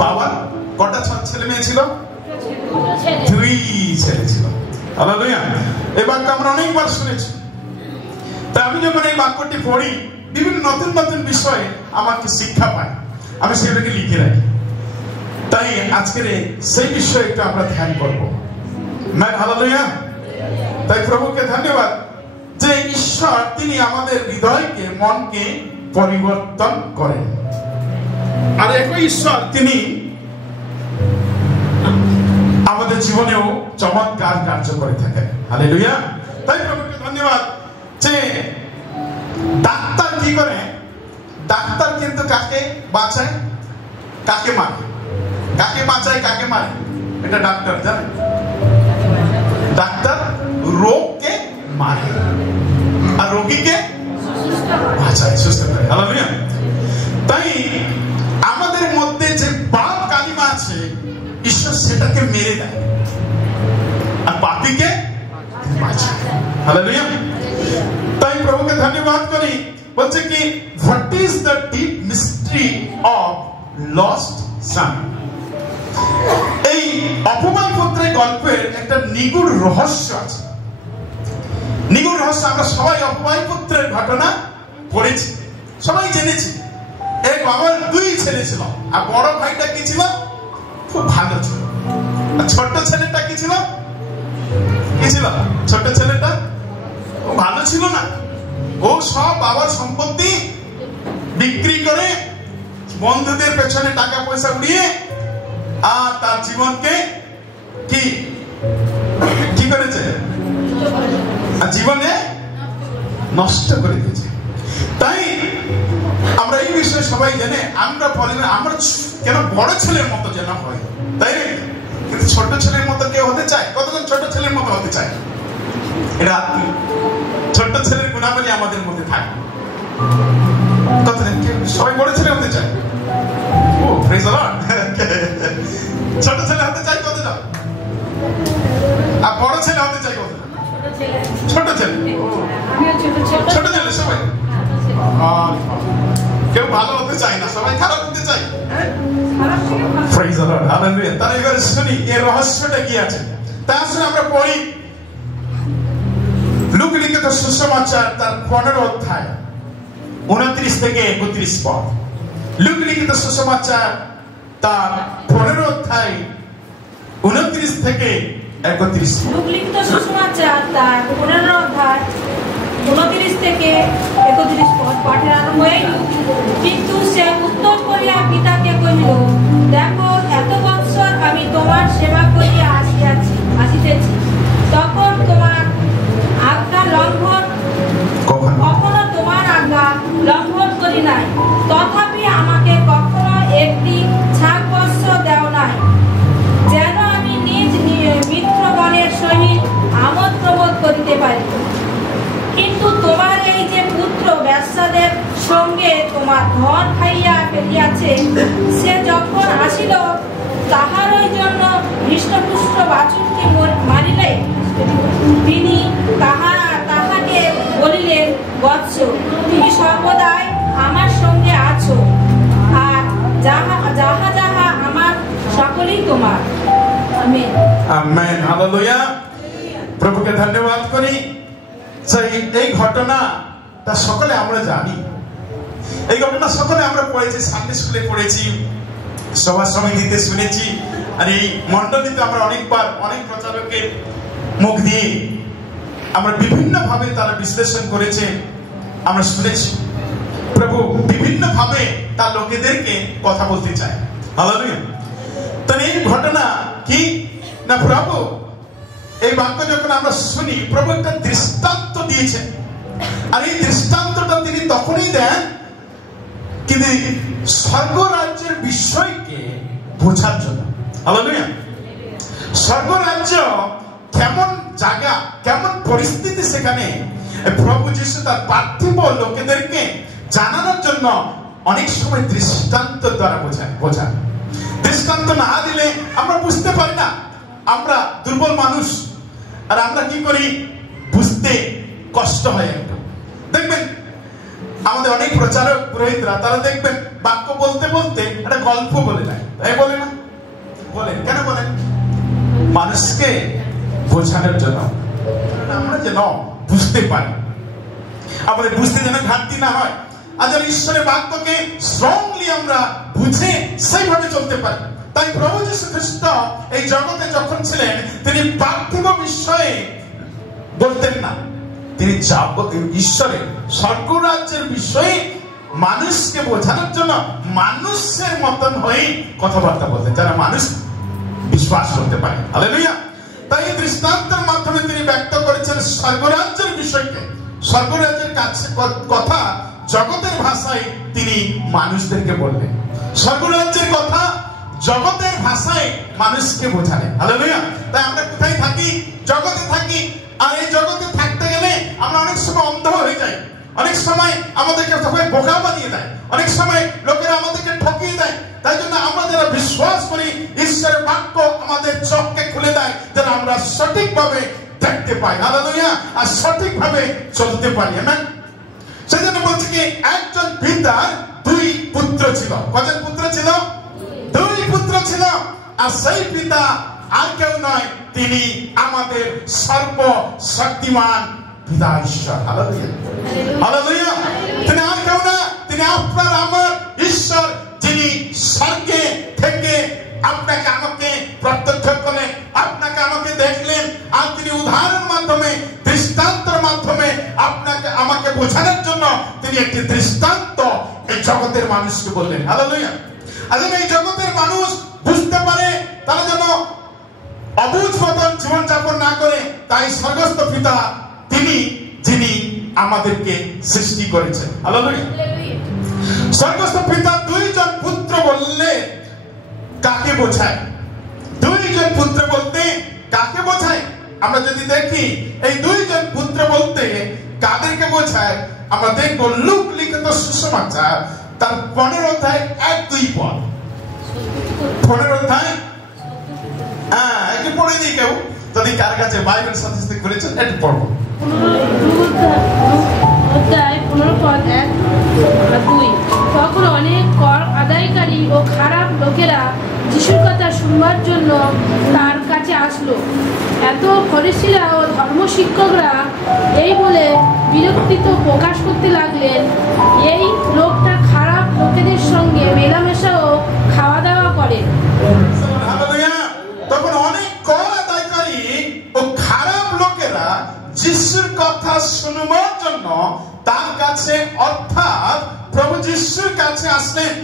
বাবার কটা ছেলে মেয়ে ছিল? 2 ছেলে ছিল। হালেলুয়া। এই বাক্য আমরা অনেকবার শুনেছি। তা আমি যখন এই বাক্যটি পড়ি, বিভিন্ন নতুন নতুন বিষয়ে আমাকে শিক্ষা পাই, আমি সেটাকে লিখে রাখি। তাই আজকের সেই বিষয়ে একটু আমরা ধ্যান করবো। হালেলুয়া। তাই প্রভুকে ধন্যবাদ যে ঈশ্বর তিনি আমাদের হৃদয়কে, মনকে পরিবর্তন করেন। আর একই ঈশ্বর তিনি আমাদের জীবনেও চমৎকার কার্য করে থাকেন। হালেলুয়া। তাই প্রভুকে ধন্যবাদ যে ডাক্তার কি করে? ডাক্তার কিন্তু কাকে বাঁচায়, কাকে মারে? কাকে বাঁচায়, কাকে মারে? এটা ডাক্তার জানে। ডাক্তার রোগকে মারে আর রোগীকে বাঁচায়, সুস্থ করে। হালেলুয়া। তাই আমাদের মধ্যে যে পাপ কালিমা আছে, ঈশ্বর সেটাকে মেরে দেয় আর পাপীকে বাঁচায়। হালেলুয়া। তাই প্রভুকে ধন্যবাদ করি। বলছে কি, what is the deep mystery of lost son. এই অপমান পুত্রের গল্পের একটা নিগূঢ় রহস্য আছে। নিগূঢ় রহস্য আমরা সবাই অপমান পুত্রের ঘটনা পড়েছি, সবাই জেনেছি। এই বাবার 2 ছেলে ছিল, আর বড় ভাইটা কি ছিল? খুব ভালো ছিল। আর ছোট ছেলেটা কি ছিল? কি ছিল? ছোট ছেলেটা ভালো ছিল না। ও সব বাবার সম্পত্তি বিক্রি করে, বন্ধুদের পেছনে টাকা পয়সা উড়িয়ে, আর তার জীবনকে কি কি করেছে? আর জীবনে নষ্ট করে দিয়েছে। তাই আমরা এই বিষয়ে সবাই জানে। আমরা আমরা কেন বড় ছেলের মতো যেন হয়, তাই কিন্তু ছোট ছেলের মতো কেউ হতে চায়? কতজন ছোট ছেলের মতো হতে চায়? এটা ছোট ছেলের গুণাবলী আমাদের মধ্যে থাকে। কতজন? সবাই বড় ছেলে হতে চায়। ও প্রেজ দ্য লর্ড। ছোট ছেলে হতে চাই কতজন? আর বড় ছেলে হতে চাই কতজন? ছোট ছেলে। ছোট ছেলে সবাই। কেউ ভালো হতে চায় না, সবাই খারাপ হতে চায়। Praise the lord. হালেলুয়া। তাহলে এবারে শুনি এর রহস্যটা কি আছে। তার আসলে আমরা পড়ি লূক লিখিত সুসমাচার তার 15 অধ্যায় 29 থেকে 31 পদ। লূক লিখিত সুসমাচার তার 15 অধ্যায় 29 থেকে 31। লূক লিখিত সুসমাচার তার 15 অধ্যায় 29 থেকে 31 পদ পাঠের আরম্ভ হইল। কিন্তু সে উত্তর করিয়া পিতাকে কহিল, দেখো, এত বৎসর আমি তোমার সেবা করিয়া আসিতেছি, তখন তোমার আজ্ঞা লঙ্ঘন, কখনো তোমার আজ্ঞা লঙ্ঘন করি নাই। তথাপি আমাকে কখনো একটি ছাগ বস্ত্র দেও নাই, যেন আমি নিজ মিত্রগণের সহিত আমোদ প্রমোদ করিতে পারি। কিন্তু তোমার এই যে পুত্র বেশ্যাদের সঙ্গে তোমার ধন খাইয়া ফেলিয়াছে, সে যখন আসিল, তাহারই জন্য হৃষ্টপুষ্ট বাছুরকে মারিলে। তিনি তাহাকে বলিলেন, বৎস, তুমি সর্বদাই আমার সঙ্গে আছো, আর যাহা যাহা আমার সকলেই তোমার। আমেন। আমেন। হালেলুয়া। প্রভুকে ধন্যবাদ করি। এই ঘটনাটা সকলে আমরা জানি। এই ঘটনা সকলে আমরা পড়েছি, সানডে স্কুলে পড়েছি, সভা সমিতিতে শুনেছি, আর এই মণ্ডলীতে আমরা অনেকবার অনেক প্রচারকের মুখ দিয়ে আমরা বিভিন্ন ভাবে তারা বিশ্লেষণ করেছে, আমরা শুনেছি। প্রভু বিভিন্ন ভাবে তার লোকেদেরকে কথা বলতে চায়। হালেলুয়া। তাহলে এই ঘটনা কি না, প্রভু এই বাক্য যখন আমরা শুনি, প্রভু একটা দৃষ্টান্ত দিয়েছেন। আর এই দৃষ্টান্তটা তিনি তখনই দেন কিন্তু স্বর্গ রাজ্যের বিষয়কে বোঝার জন্য। হালেলুয়া। স্বর্গ রাজ্য কেমন জায়গা, কেমন পরিস্থিতি, সেখানে প্রভু যিশু তার পার্থিব লোকেদেরকে জানানোর জন্য অনেক সময় দৃষ্টান্ত দ্বারা বোঝান। দৃষ্টান্ত না দিলে আমরা বুঝতে পারি না। আমরা দুর্বল মানুষ, আর আমরা কি করি, বুঝতে কষ্ট হয় একটু। দেখবেন আমাদের অনেক প্রচারক পুরোহিতরা, তারা দেখবেন বাক্য বলতে বলতে একটা গল্প বলে দেয়। তাই বলে না? বলেন কেন বলেন? মানুষকে বোঝানোর জন্য, আমরা যেন বুঝতে পারি, আমাদের বুঝতে যেন ঘাটতি না হয়, আর যেন ঈশ্বরের বাক্যকে স্ট্রংলি আমরা বুঝে সেইভাবে চলতে পারি। তাই প্রভু যীশু খ্রিস্ট এই জগতে যখন ছিলেন, তিনি পার্থিব বিষয়ে বলতেন না, তিনি ঈশ্বরের স্বর্গরাজ্যের বিষয়ে মানুষকে বোঝানোর জন্য মানুষের মতন হয়ে কথাবার্তা বলতেন, যারা মানুষ বিশ্বাস করতে পারে। হালেলুয়া। তাই এই দৃষ্টান্তের মাধ্যমে তিনি ব্যক্ত করেছেন স্বর্গরাজ্যের বিষয়কে, স্বর্গরাজ্যের কাছে কথা জগতের ভাষায় তিনি মানুষদেরকে বললেন, স্বর্গরাজ্যের কথা জগতের ভাষায় মানুষকে বোঝালেন। হালেলুয়া। তাই আমরা কোথায় থাকি? জগতে থাকি। আর এই জগতে থাকতে গেলে আমরা অনেক সময় অন্ধ হয়ে যাই, অনেক সময় আমাদেরকে সবাই বোকা বানিয়ে দেয়, অনেক সময় লোকেরা আমাদেরকে ঠকিয়ে দেয়। তাই জন্য আমরা যারা বিশ্বাস করি, ঈশ্বরের বাক্য আমাদের চোখকে খুলে দেয়, যেন আমরা সঠিকভাবে দেখতে পাই। হালেলুয়া। আর সঠিকভাবে চলতে পারি। আমেন। সেজন্য বলছে কি, একজন পিতার দুই পুত্র ছিল। কজন পুত্র ছিল? দুই পুত্র ছিল। আর সেই পিতা আর কেউ নয়, তিনি আমাদের সর্বশক্তিমান পিতা ঈশ্বর। হালেলুয়া। হালেলুয়া। তিনি আর কেউ না, তিনি আপনার আমার ঈশ্বর, যিনি স্বর্গে থেকে আপনাকে আমাকে প্রত্যক্ষ করলেন, আপনাকে আমাকে দেখলেন, আর তিনি উদাহরণের মাধ্যমে, দৃষ্টান্তের মাধ্যমে আপনাকে আমাকে বোঝানোর জন্য তিনি একটি দৃষ্টান্ত এই জগতের মানুষকে বললেন। হালেলুয়া। আর যেন এই জগতের মানুষ বুঝতে পারে, তারা যেন অবুঝ মতন জীবনযাপন না করে। তাই স্বর্গস্থ পিতা তিনি, যিনি আমাদেরকে সৃষ্টি করেছেন। হালেলুয়া। স্বর্গস্থ পিতা দুইজন পুত্র বললে কাকে বোঝায়? দুইজন পুত্র বলতে কাকে বোঝায়? আমরা যদি দেখি এই দুইজন পুত্র বলতে কাদেরকে বোঝায়, আমরা দেখব লুক লিখিত সুসমাচার তার 15 অধ্যায় 1-2 পদ। 15 অধ্যায়, একটু পড়ে দিই কেউ, যদি কার কাছে বাইবেল সাথে করেছেন একটু পড়ব। 15 পদ 1-2। তখন অনেক কর আদায়কারী ও খারাপ লোকেরা যিশুর কথা শুনবার জন্য তার কাছে আসলো। এত ফরিসিরা ও ধর্মশিক্ষকরা এই বলে বিরক্তিতে প্রকাশ করতে লাগলেন, এই লোকটা খারাপ লোকেদের সঙ্গে মেলামেশা ও খাওয়া দাওয়া করে। তখন অনেক কর আদায়কারী ও খারাপ লোকেরা যিশুর কথা শুনবার জন্য তার কাছে, অর্থাৎ প্রভু যিশুর কাছে আসলেন।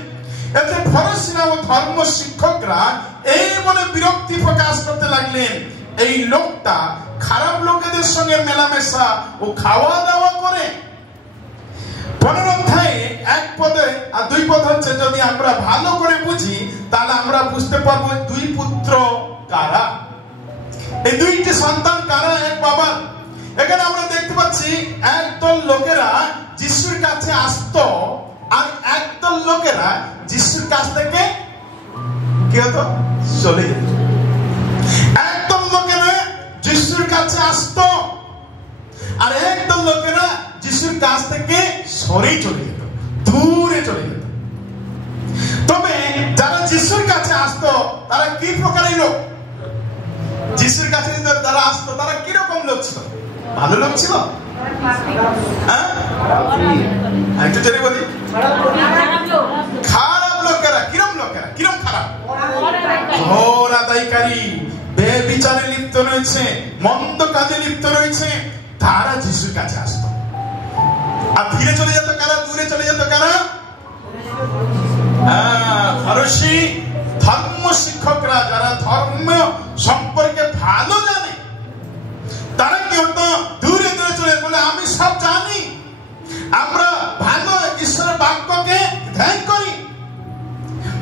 এতে ফরিসিরা ও ধর্ম শিক্ষকরা এই বলে বিরক্তি প্রকাশ করতে লাগলেন, এই লোকটা খারাপ লোকেদের সঙ্গে মেলামেশা ও খাওয়া দাওয়া করে। 15 অধ্যায়ে 1 পদে আর 2 পদ হচ্ছে, যদি আমরা ভালো করে বুঝি তাহলে আমরা বুঝতে পারবো দুই পুত্র কারা, এই দুইটি সন্তান কারা, এক বাবা। এখানে আমরা দেখতে পাচ্ছি একদল লোকেরা যিশুর কাছে আসতো, আর একদল লোকেরা যিশুর কাছ থেকে কি হতো? চলে যেত। একদল লোকেরা যিশুর কাছে আসতো, আর একদল লোকেরা যিশুর কাছ থেকে সরে চলে যেত, দূরে চলে যেত। তবে যারা যিশুর কাছে আসতো তারা কি প্রকারের লোক? যিশুর কাছে যারা আসতো তারা কিরকম লোক ছিল? ভালো লোক ছিল? একটু জেনে বলি। খারাপ লোকেরা। কিরম লোকেরা? কিরম খারাপ? ঘোর আদায়কারী, বেবিচারে লিপ্ত রয়েছে, মন্দ কাজে লিপ্ত রয়েছে, তারা যিশুর কাছে আসতো। আর ধীরে চলে যেত কারা? দূরে চলে যেত কারা? ফরিসি ধর্ম শিক্ষকরা, যারা ধর্ম সম্পর্কে ভালো জানে, তারা কি হতো? দূরে দূরে চলে বলে, আমি সব জানি, আমরা ভালো ঈশ্বরের বাক্যকে ধ্যান করি,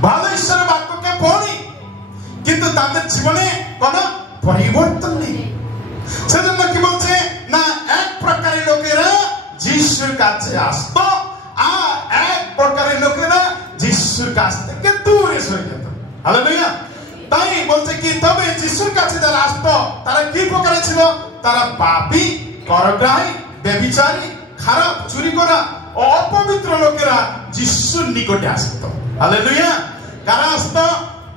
ভালো ঈশ্বরের বাক্যকে পড়ি, কিন্তু তাদের জীবনে কোনো পরিবর্তন নেই। সেজন্য কি বলছে না, এক প্রকারের লোকেরা যিশুর কাছে আসতো, আর এক প্রকারের লোকেরা যিশুর কাছ থেকে দূরে সরে যেত। হালেলুয়া। তাই বলছে কি, তবে যিশুর কাছে যারা আসতো তারা কি প্রকারের ছিল? তারা পাপী, করগ্রাহী, ব্যভিচারী, খারাপ, চুরি করা ও অপবিত্র লোকেরা যিশুর নিকটে আসতো। হালেলুয়া। কারা আসতো?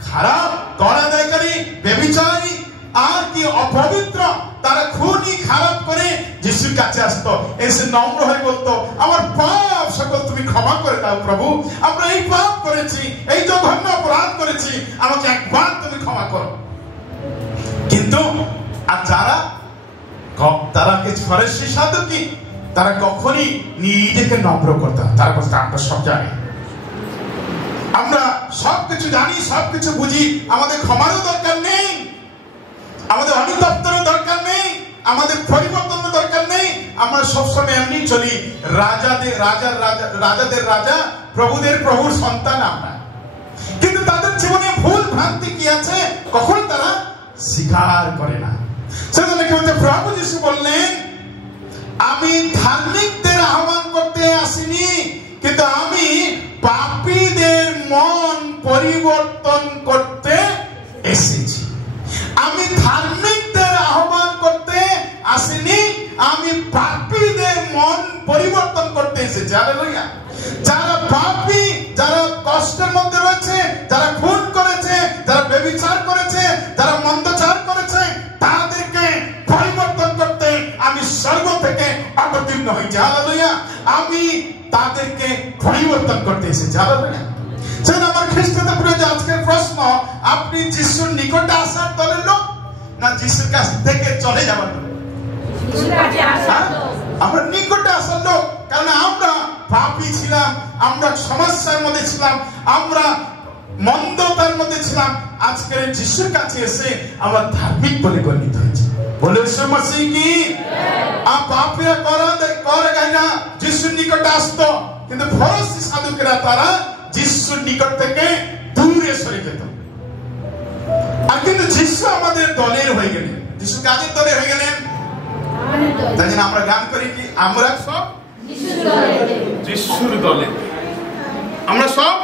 খারাপ, কর আদায়কারী, ব্যভিচারী আর কি অপবিত্র, তারা খুবই খারাপ করে যিশুর কাছে আসতো, এসে নম্র হয়ে বলতো, আমার পাপ সকল তুমি ক্ষমা করে দাও প্রভু, আমরা এই পাপ করেছি, এই জঘন্য অপরাধ করেছি, আমাকে একবার তুমি ক্ষমা করো। কিন্তু আর তারা কিছু ফরাসি সাধুকি, তারা কখনই নিজেকে নম্র করতাম, তারা বলতো আমরা সব জানি, আমরা সবকিছু জানি, সবকিছু বুঝি, আমাদের ক্ষমারও দরকার নেই, আমাদের অনুতপ্তেরও দরকার নেই, আমাদের পরিবর্তনের দরকার নেই, আমরা সবসময় এমনি চলি, রাজাদের রাজা, প্রভুদের প্রভুর সন্তান আমরা। কিন্তু তাদের জীবনে ভুল ভ্রান্তি কি আছে, কখন তারা স্বীকার করে না। সেজন্য কি বলতে, প্রভু যিশু বললেন, আমি ধার্মিকদের আহ্বান করতে আসিনি, কিন্তু আমি পাপীদের মন পরিবর্তন করতে এসেছি। আমি ধার্মিকদের আহ্বান করতে আসিনি, আমি পাপীদের মন পরিবর্তন করতে এসেছি। হালেলুয়া। যারা পাপী, যারা কষ্টের মধ্যে রয়েছে, যারা খুন করেছে, যারা ব্যভিচার করেছে, যারা মন্দচার করেছে, তাদেরকে পরিবর্তন করতে আমি স্বর্গ থেকে অবতীর্ণ হয়েছি। হালেলুয়া। আমি তাদেরকে পরিবর্তন করতে এসেছি। হালেলুয়া। সেটা আমার খ্রিস্টদের প্রিয়, আজকের প্রশ্ন, আপনি যিশুর নিকটে আসার দলের লোক না যিশুর কাছ থেকে চলে যাবার লোক? আমরা নিকটে আসার লোক, কারণ আমরা পাপী ছিলাম, আমরা সমস্যার মধ্যে ছিলাম, আমরা মন্দতার মধ্যে ছিলাম। আজকের যিশুর কাছে এসে আমরা ধার্মিক বলে গণ্যিত হয়েছি। বলে সমস্যা কি? পাপীরা করে না যিশুর নিকটে আসতো, কিন্তু ফরাসি সাধুকেরা তারা যিশুর নিকট থেকে দূরে সরে যেত। আর কিন্তু যিশু আমাদের দলের হয়ে গেলেন। যিশু কাদের দলের হয়ে গেলেন? তাই জন্য আমরা গান করি কি, আমরা সব যিশুর দলে, আমরা সব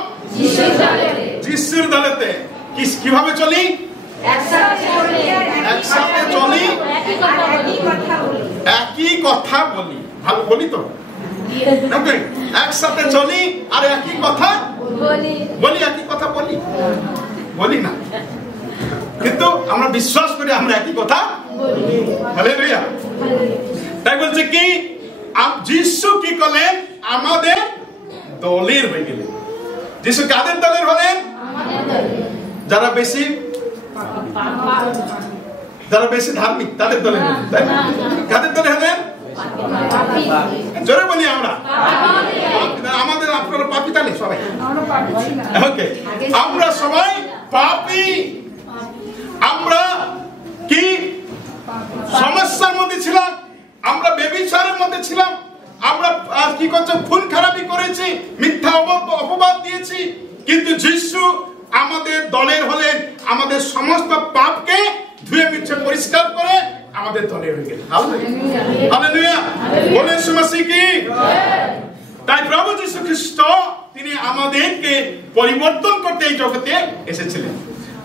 যিশুর দলেতে। কিভাবে চলি? একসাথে চলি, একই কথা বলি। ভালো বলি তো? একসাথে চলি আর একই কথা বলি, একই কথা বলি না, কিন্তু আমরা বিশ্বাস করি আমরা একই কথা বলি। হালেলুয়া। তাই বলছে কি, যিশু কি করলেন? আমাদের দলের হয়ে গেলেন। যিশু কাদের দলের হলেন? যারা বেশি ধার্মিক, তাদের দলের হলেন। কাদের দলে হলেন? জোরে বলি আমরা, আমাদের আপনারা পাপী, তাহলে সবাই ওকে, আমরা সবাই পাপী। আমরা কি সমস্যার মধ্যে ছিলাম, আমরা ব্যভিচারের মধ্যে ছিলাম, আমরা কি করছে, খুন খারাপি করেছি, মিথ্যা অপবাদ দিয়েছি, কিন্তু যিশু আমাদের দলের হলেন, আমাদের সমস্ত পাপকে ধুয়ে মুছে পরিষ্কার করে আমাদের দলের হয়ে গেলেন। হালেলুয়া। বলেন সুমাসি কি? তাই প্রভু যীশু খ্রিস্ট তিনি আমাদেরকে পরিবর্তন করতে এই জগতে এসেছিলেন।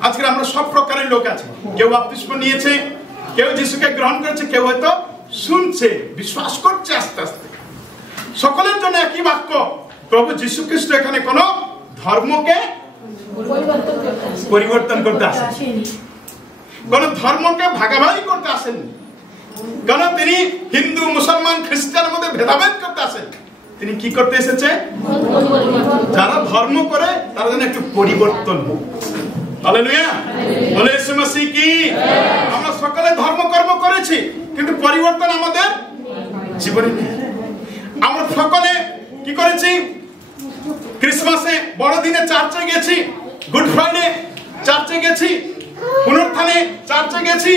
আজকে আমরা সব প্রকারের লোক আছে, কেউ বাপ্তিস্ম নিয়েছে, কেউ যিশুকে গ্রহণ করেছে, কেউ হয়তো শুনছে, বিশ্বাস করছে আস্তে আস্তে। সকলের জন্য একই বাক্য, প্রভু যীশু খ্রিস্ট এখানে কোন ধর্মকে পরিবর্তন করতে আসেনি, কোন ধর্মকে ভাগাভাগি করতে আসেননি, কেন তিনি হিন্দু মুসলমান খ্রিস্টানের মধ্যে ভেদাভেদ করতে আসেন। তিনি কি করতে এসেছে? যারা ধর্ম করে তারা যেন একটু পরিবর্তন হোক। হালেলুয়া। বলে ইয়েশু মসিহ কি? আমরা সকলে ধর্মকর্ম করেছি, কিন্তু পরিবর্তন আমাদের জীবনে নেই। আমরা সকলে কি করেছি? ক্রিসমাসে, বড়দিনে চার্চে গেছি, গুড ফ্রাইডে চার্চে গেছি, পুনরুত্থানে চার্চে গেছি,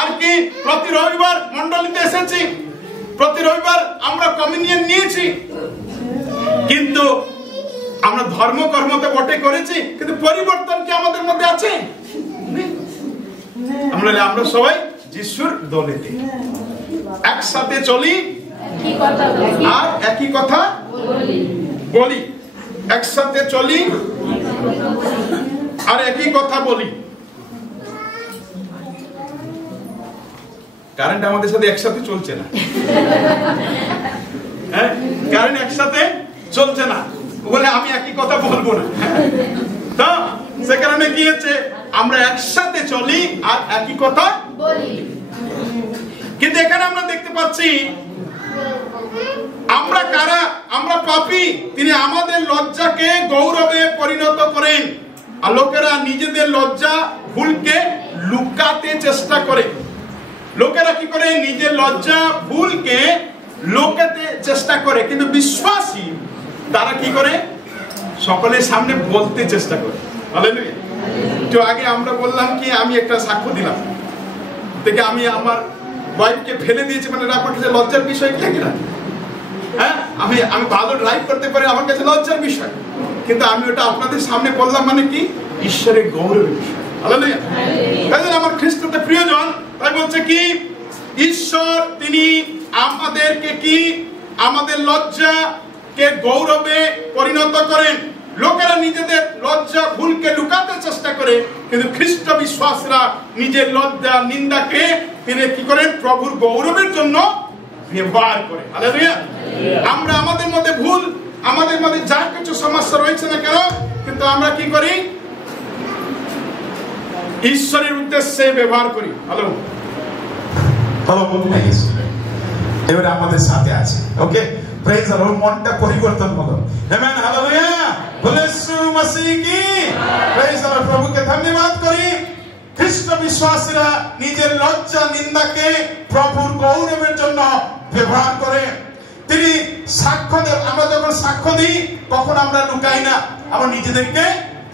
আর কি প্রতি রবিবার মণ্ডলীতে এসেছি, প্রতি রবিবার আমরা কমিউনিয়ন নিয়েছি, কিন্তু আমরা ধর্মকর্মতে বটে করেছি, কিন্তু পরিবর্তন কি আমাদের মধ্যে আছে? আমরা সবাই যিশুর দলেতে একসাথে চলি আর একই কথা বলি, একসাথে চলি আর একই কথা বলি। কারেন্ট আমাদের সাথে একসাথে চলছে না, হ্যাঁ, কারেন্ট একসাথে চলছে না বলে আমি একই কথা বলবো না। তো সে কারণে কি হচ্ছে, আমরা একসাথে চলি আর একই কথা বলি। কিন্তু এখানে আমরা দেখতে পাচ্ছি আমরা কারা, আমরা পাপী। তিনি আমাদের লজ্জাকে গৌরবে পরিণত করেন, আর লোকেরা নিজেদের লজ্জা ভুলকে লুকাতে চেষ্টা করে। লোকেরা কি করে, নিজের লজ্জা ভুলকে লুকাতে চেষ্টা করে, কিন্তু বিশ্বাসী তারা কি করে, সকলের সামনে বলতে চেষ্টা করে। হালেলুয়া। একটু আগে আমরা বললাম কি, আমি একটা সাক্ষ্য দিলাম দেখে আমি আমার ওয়াইফকে ফেলে দিয়েছি, মানে আমার কাছে লজ্জার বিষয় কি না? হ্যাঁ, আমি ভালো ড্রাইভ করতে পারি, আমার কাছে লজ্জার বিষয়, কিন্তু আমি ওটা আপনাদের সামনে বললাম মানে কি, ঈশ্বরের গৌরবের বিষয়। হালেলুয়া। তাই আমার খ্রিস্টতে প্রিয়জন, তাই বলছে কি, ঈশ্বর তিনি আমাদেরকে কি, আমাদের লজ্জাকে গৌরবে পরিণত করেন। লোকেরা নিজেদের লজ্জা ভুলকে লুকাতে চেষ্টা করে, কিন্তু খ্রিস্ট বিশ্বাসীরা নিজের লজ্জা নিন্দাকে তিনি কি করেন, প্রভুর গৌরবের জন্য ব্যবহার করে। হালেলুয়া। আমরা আমাদের মধ্যে ভুল, আমাদের মধ্যে যা কিছু সমস্যা রয়েছে না কেন, কিন্তু আমরা কি করি, ঈশ্বরের উদ্দেশ্যে ব্যবহার করি। হ্যালো হ্যালো, এবারে আমাদের সাথে আছে। ওকে, প্রেজ দ্য লর্ড। মনটা পরিবর্তন হলো। Amen, hallelujah. বলে ইয়েশু মসিহ কি, প্রেজ দ্য লর্ড। প্রভুকে ধন্যবাদ করি। খ্রিস্ট বিশ্বাসীরা নিজের লজ্জা নিন্দাকে প্রভুর গৌরবের জন্য ব্যবহার করে। তিনি সাক্ষ্য দেন, আমরা যখন সাক্ষ্য দিই তখন আমরা লুকাই না, আমরা নিজেদেরকে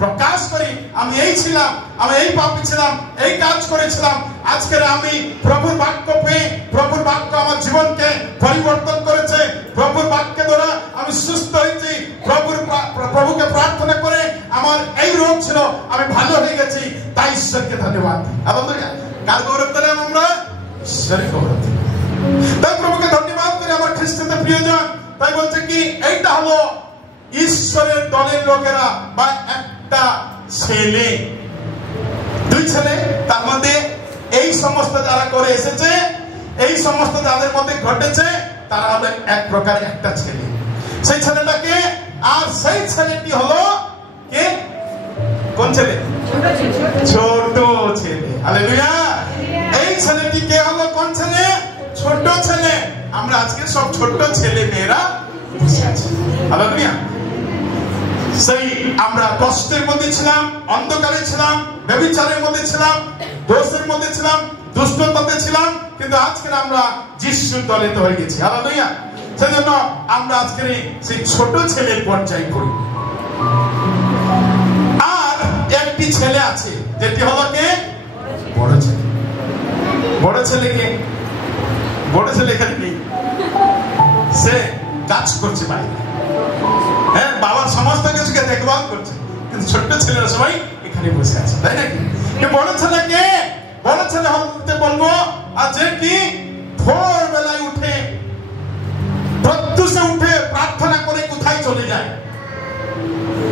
প্রকাশ করি। আমি এই ছিলাম, আমি এই পাপী ছিলাম, এই কাজ করেছিলাম, আজকের আমি প্রভুর বাক্য পেয়ে, প্রভুর বাক্য আমার জীবনকে পরিবর্তন করেছে, প্রভুর বাক্যের দ্বারা আমি সুস্থ হয়েছি, প্রভুকে প্রার্থনা করে আমার এই রোগ ছিল, আমি ভালো হয়ে গেছি, তাই ঈশ্বরকে ধন্যবাদ। কার গৌরব দিলাম আমরা? ঈশ্বরের গৌরব। তাই প্রভুকে ধন্যবাদ করে আমার খ্রিস্টানদের প্রিয়জন, তাই বলছে কি, এইটা হলো ঈশ্বরের দলের লোকেরা, বা একটা ছেলে, দুই ছেলে, তার মধ্যে এই সমস্ত যারা করে এসেছে, এই সমস্ত যাদের মধ্যে ঘটেছে, তারা হলো এক প্রকার একটা ছেলে। সেই ছেলেটাকে, আর সেই ছেলেটি হলো কে, কোন ছেলে? ছোট ছেলে। হালেলুয়া। এই ছেলেটি কে হলো, কোন ছেলে? ছোট ছেলে। আমরা আজকে সব ছোট ছেলে মেয়েরা বসে আছি। হালেলুয়া। সেই আমরা কষ্টের মধ্যে ছিলাম, অন্ধকারে ছিলাম, ব্যভিচারের মধ্যে ছিলাম, দোষের মধ্যে ছিলাম, দুষ্টতাতে ছিলাম, কিন্তু আজকে আমরা যিশুর দলে হয়ে গেছি। হালেলুয়া। সেজন্য আমরা আজকে সেই ছোট ছেলের পর্যায়ে করি। আর একটি ছেলে আছে, যেটি হলো কে, বড় ছেলে। বড় ছেলেকে, বড় ছেলে এখানে নেই, সে কাজ করছে বাইরে, হ্যাঁ, বাবার সমস্ত কিছুকে দেখভাল করছে, কিন্তু ছোট্ট ছেলেরা সবাই এখানে বসে আছে, তাই নাকি? বড় ছেলেকে, বড় ছেলে হতে বলবো, আর যে কি ভোর বেলায় উঠে, প্রত্যুষে উঠে প্রার্থনা করে কোথায় চলে যায়,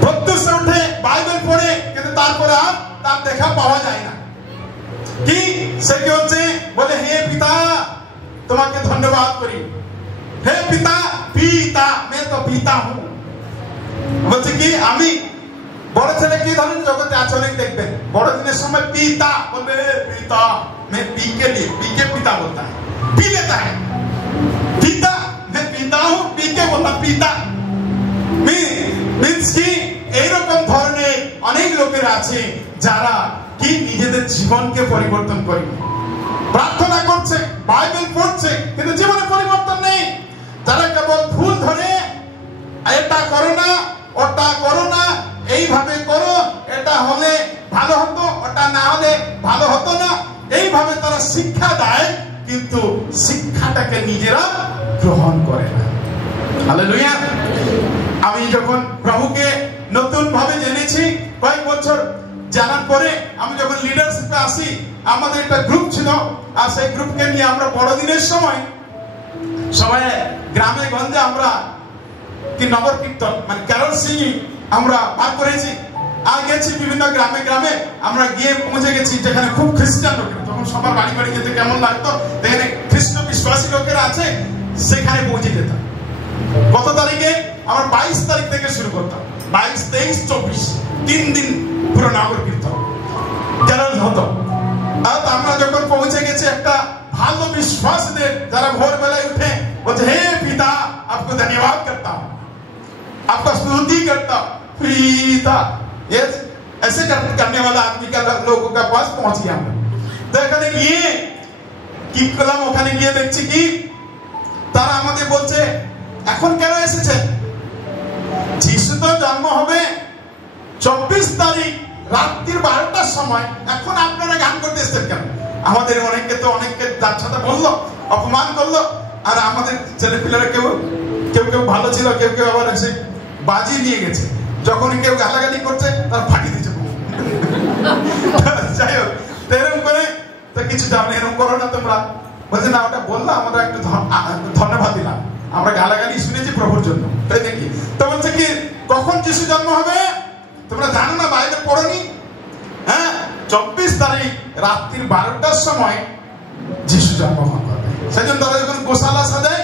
প্রত্যুষে উঠে বাইবেল পড়ে, কিন্তু তারপরে আর তার দেখা পাওয়া যায় না। কি সে কি হচ্ছে, বলে হে পিতা তোমাকে ধন্যবাদ করি, হে পিতা, পিতা मैं तो পিতা हूं। বলছে কি, আমি বড় ছেলে কি ধরনের জগতে আচরণ দেখবেন, বড়দিনের সময় পিতা বলবে, পিতা मैं पी के लिए, पी के पिता बोलता है, पी लेता है, पिता मैं पिता हूं, पी के बोलता पिता। मीन्स কি, এইরকম ধরনের অনেক লোকের আছে যারা কি নিজেদের জীবনকে পরিবর্তন করে, প্রার্থনা করছে, বাইবেল পড়ছে, কিন্তু জীবনে পরিবর্তন নেই। যারা কেবল ভুল ধরে, এটা করো না, ওটা করো না, এইভাবে করো, এটা হলে ভালো হতো, ওটা না হলে ভালো হতো না, এইভাবে তারা শিক্ষা দেয়, কিন্তু শিক্ষাটাকে নিজেরা গ্রহণ করে না। হালেলুয়া। আমি যখন প্রভুকে নতুন ভাবে জেনেছি, কয়েক বছর জানার পরে আমি যখন লিডারশিপে আসি, আমাদের একটা গ্রুপ ছিল, আর সেই গ্রুপকে নিয়ে আমরা বড়দিনের সময় সবাই গ্রামে গঞ্জে আমরা কি নগর কীর্তন, মানে ক্যারল সিংই আমরা ভাগ করেছি, আর গেছি বিভিন্ন গ্রামে গ্রামে। আমরা গিয়ে পৌঁছে গেছি যেখানে খুব খ্রিস্টান লোক, তখন সবার বাড়ি বাড়ি যেতে কেমন লাগতো, যেখানে খ্রিস্ট বিশ্বাসী লোকেরা আছে, সেখানে পৌঁছে যেতাম। কত তারিখে? আমরা 22 তারিখ থেকে শুরু করতাম। 22, 23, 24 3 দিন পুরো নগর কীর্তন যারা হতো। আর আমরা যখন পৌঁছে গেছি একটা ভালো বিশ্বাসীদের যারা ভোরবেলায় উঠে বলছে, হে পিতা आपको धन्यवाद करता हूं, आपका स्तुति करता हूं पिता। ये ऐसे करने वाला आदमी का लोगों का पास पहुंच गया हम। तो এখানে গিয়ে কি করলাম, ওখানে গিয়ে দেখছি কি তারা আমাদের বলছে এখন কেন এসেছে, যিশু তো জন্ম হবে 24 তারিখ রাত্রির 12টার সময়, এখন আপনারা গান করতে এসেছেন কেন? আমাদের অনেককে তার সাথে বললো, অপমান করলো। আর আমাদের ছেলেপিলেরা কেউ ভালো ছিল, কেউ আবার এসে বাজি নিয়ে গেছে। যখন কেউ গালাগালি করছে তার ফাটি দিচ্ছে। যাই হোক, এরকম করে তো কিছু জানে, এরকম করো না তোমরা। বলছে না, ওটা বললাম, আমরা একটু ধন্যবাদ দিলাম, আমরা গালাগালি শুনেছি প্রভুর জন্য, তাই নাকি? তো বলছে কি কখন যিশু জন্ম হবে তোমরা জানো না, বাইবেল পড়োনি? হ্যাঁ, 24 তারিখ রাত্রির 12টার সময় যিশু জন্মগ্রহণ করবে। সেজন্য তারা যখন গোশালা সাজায়,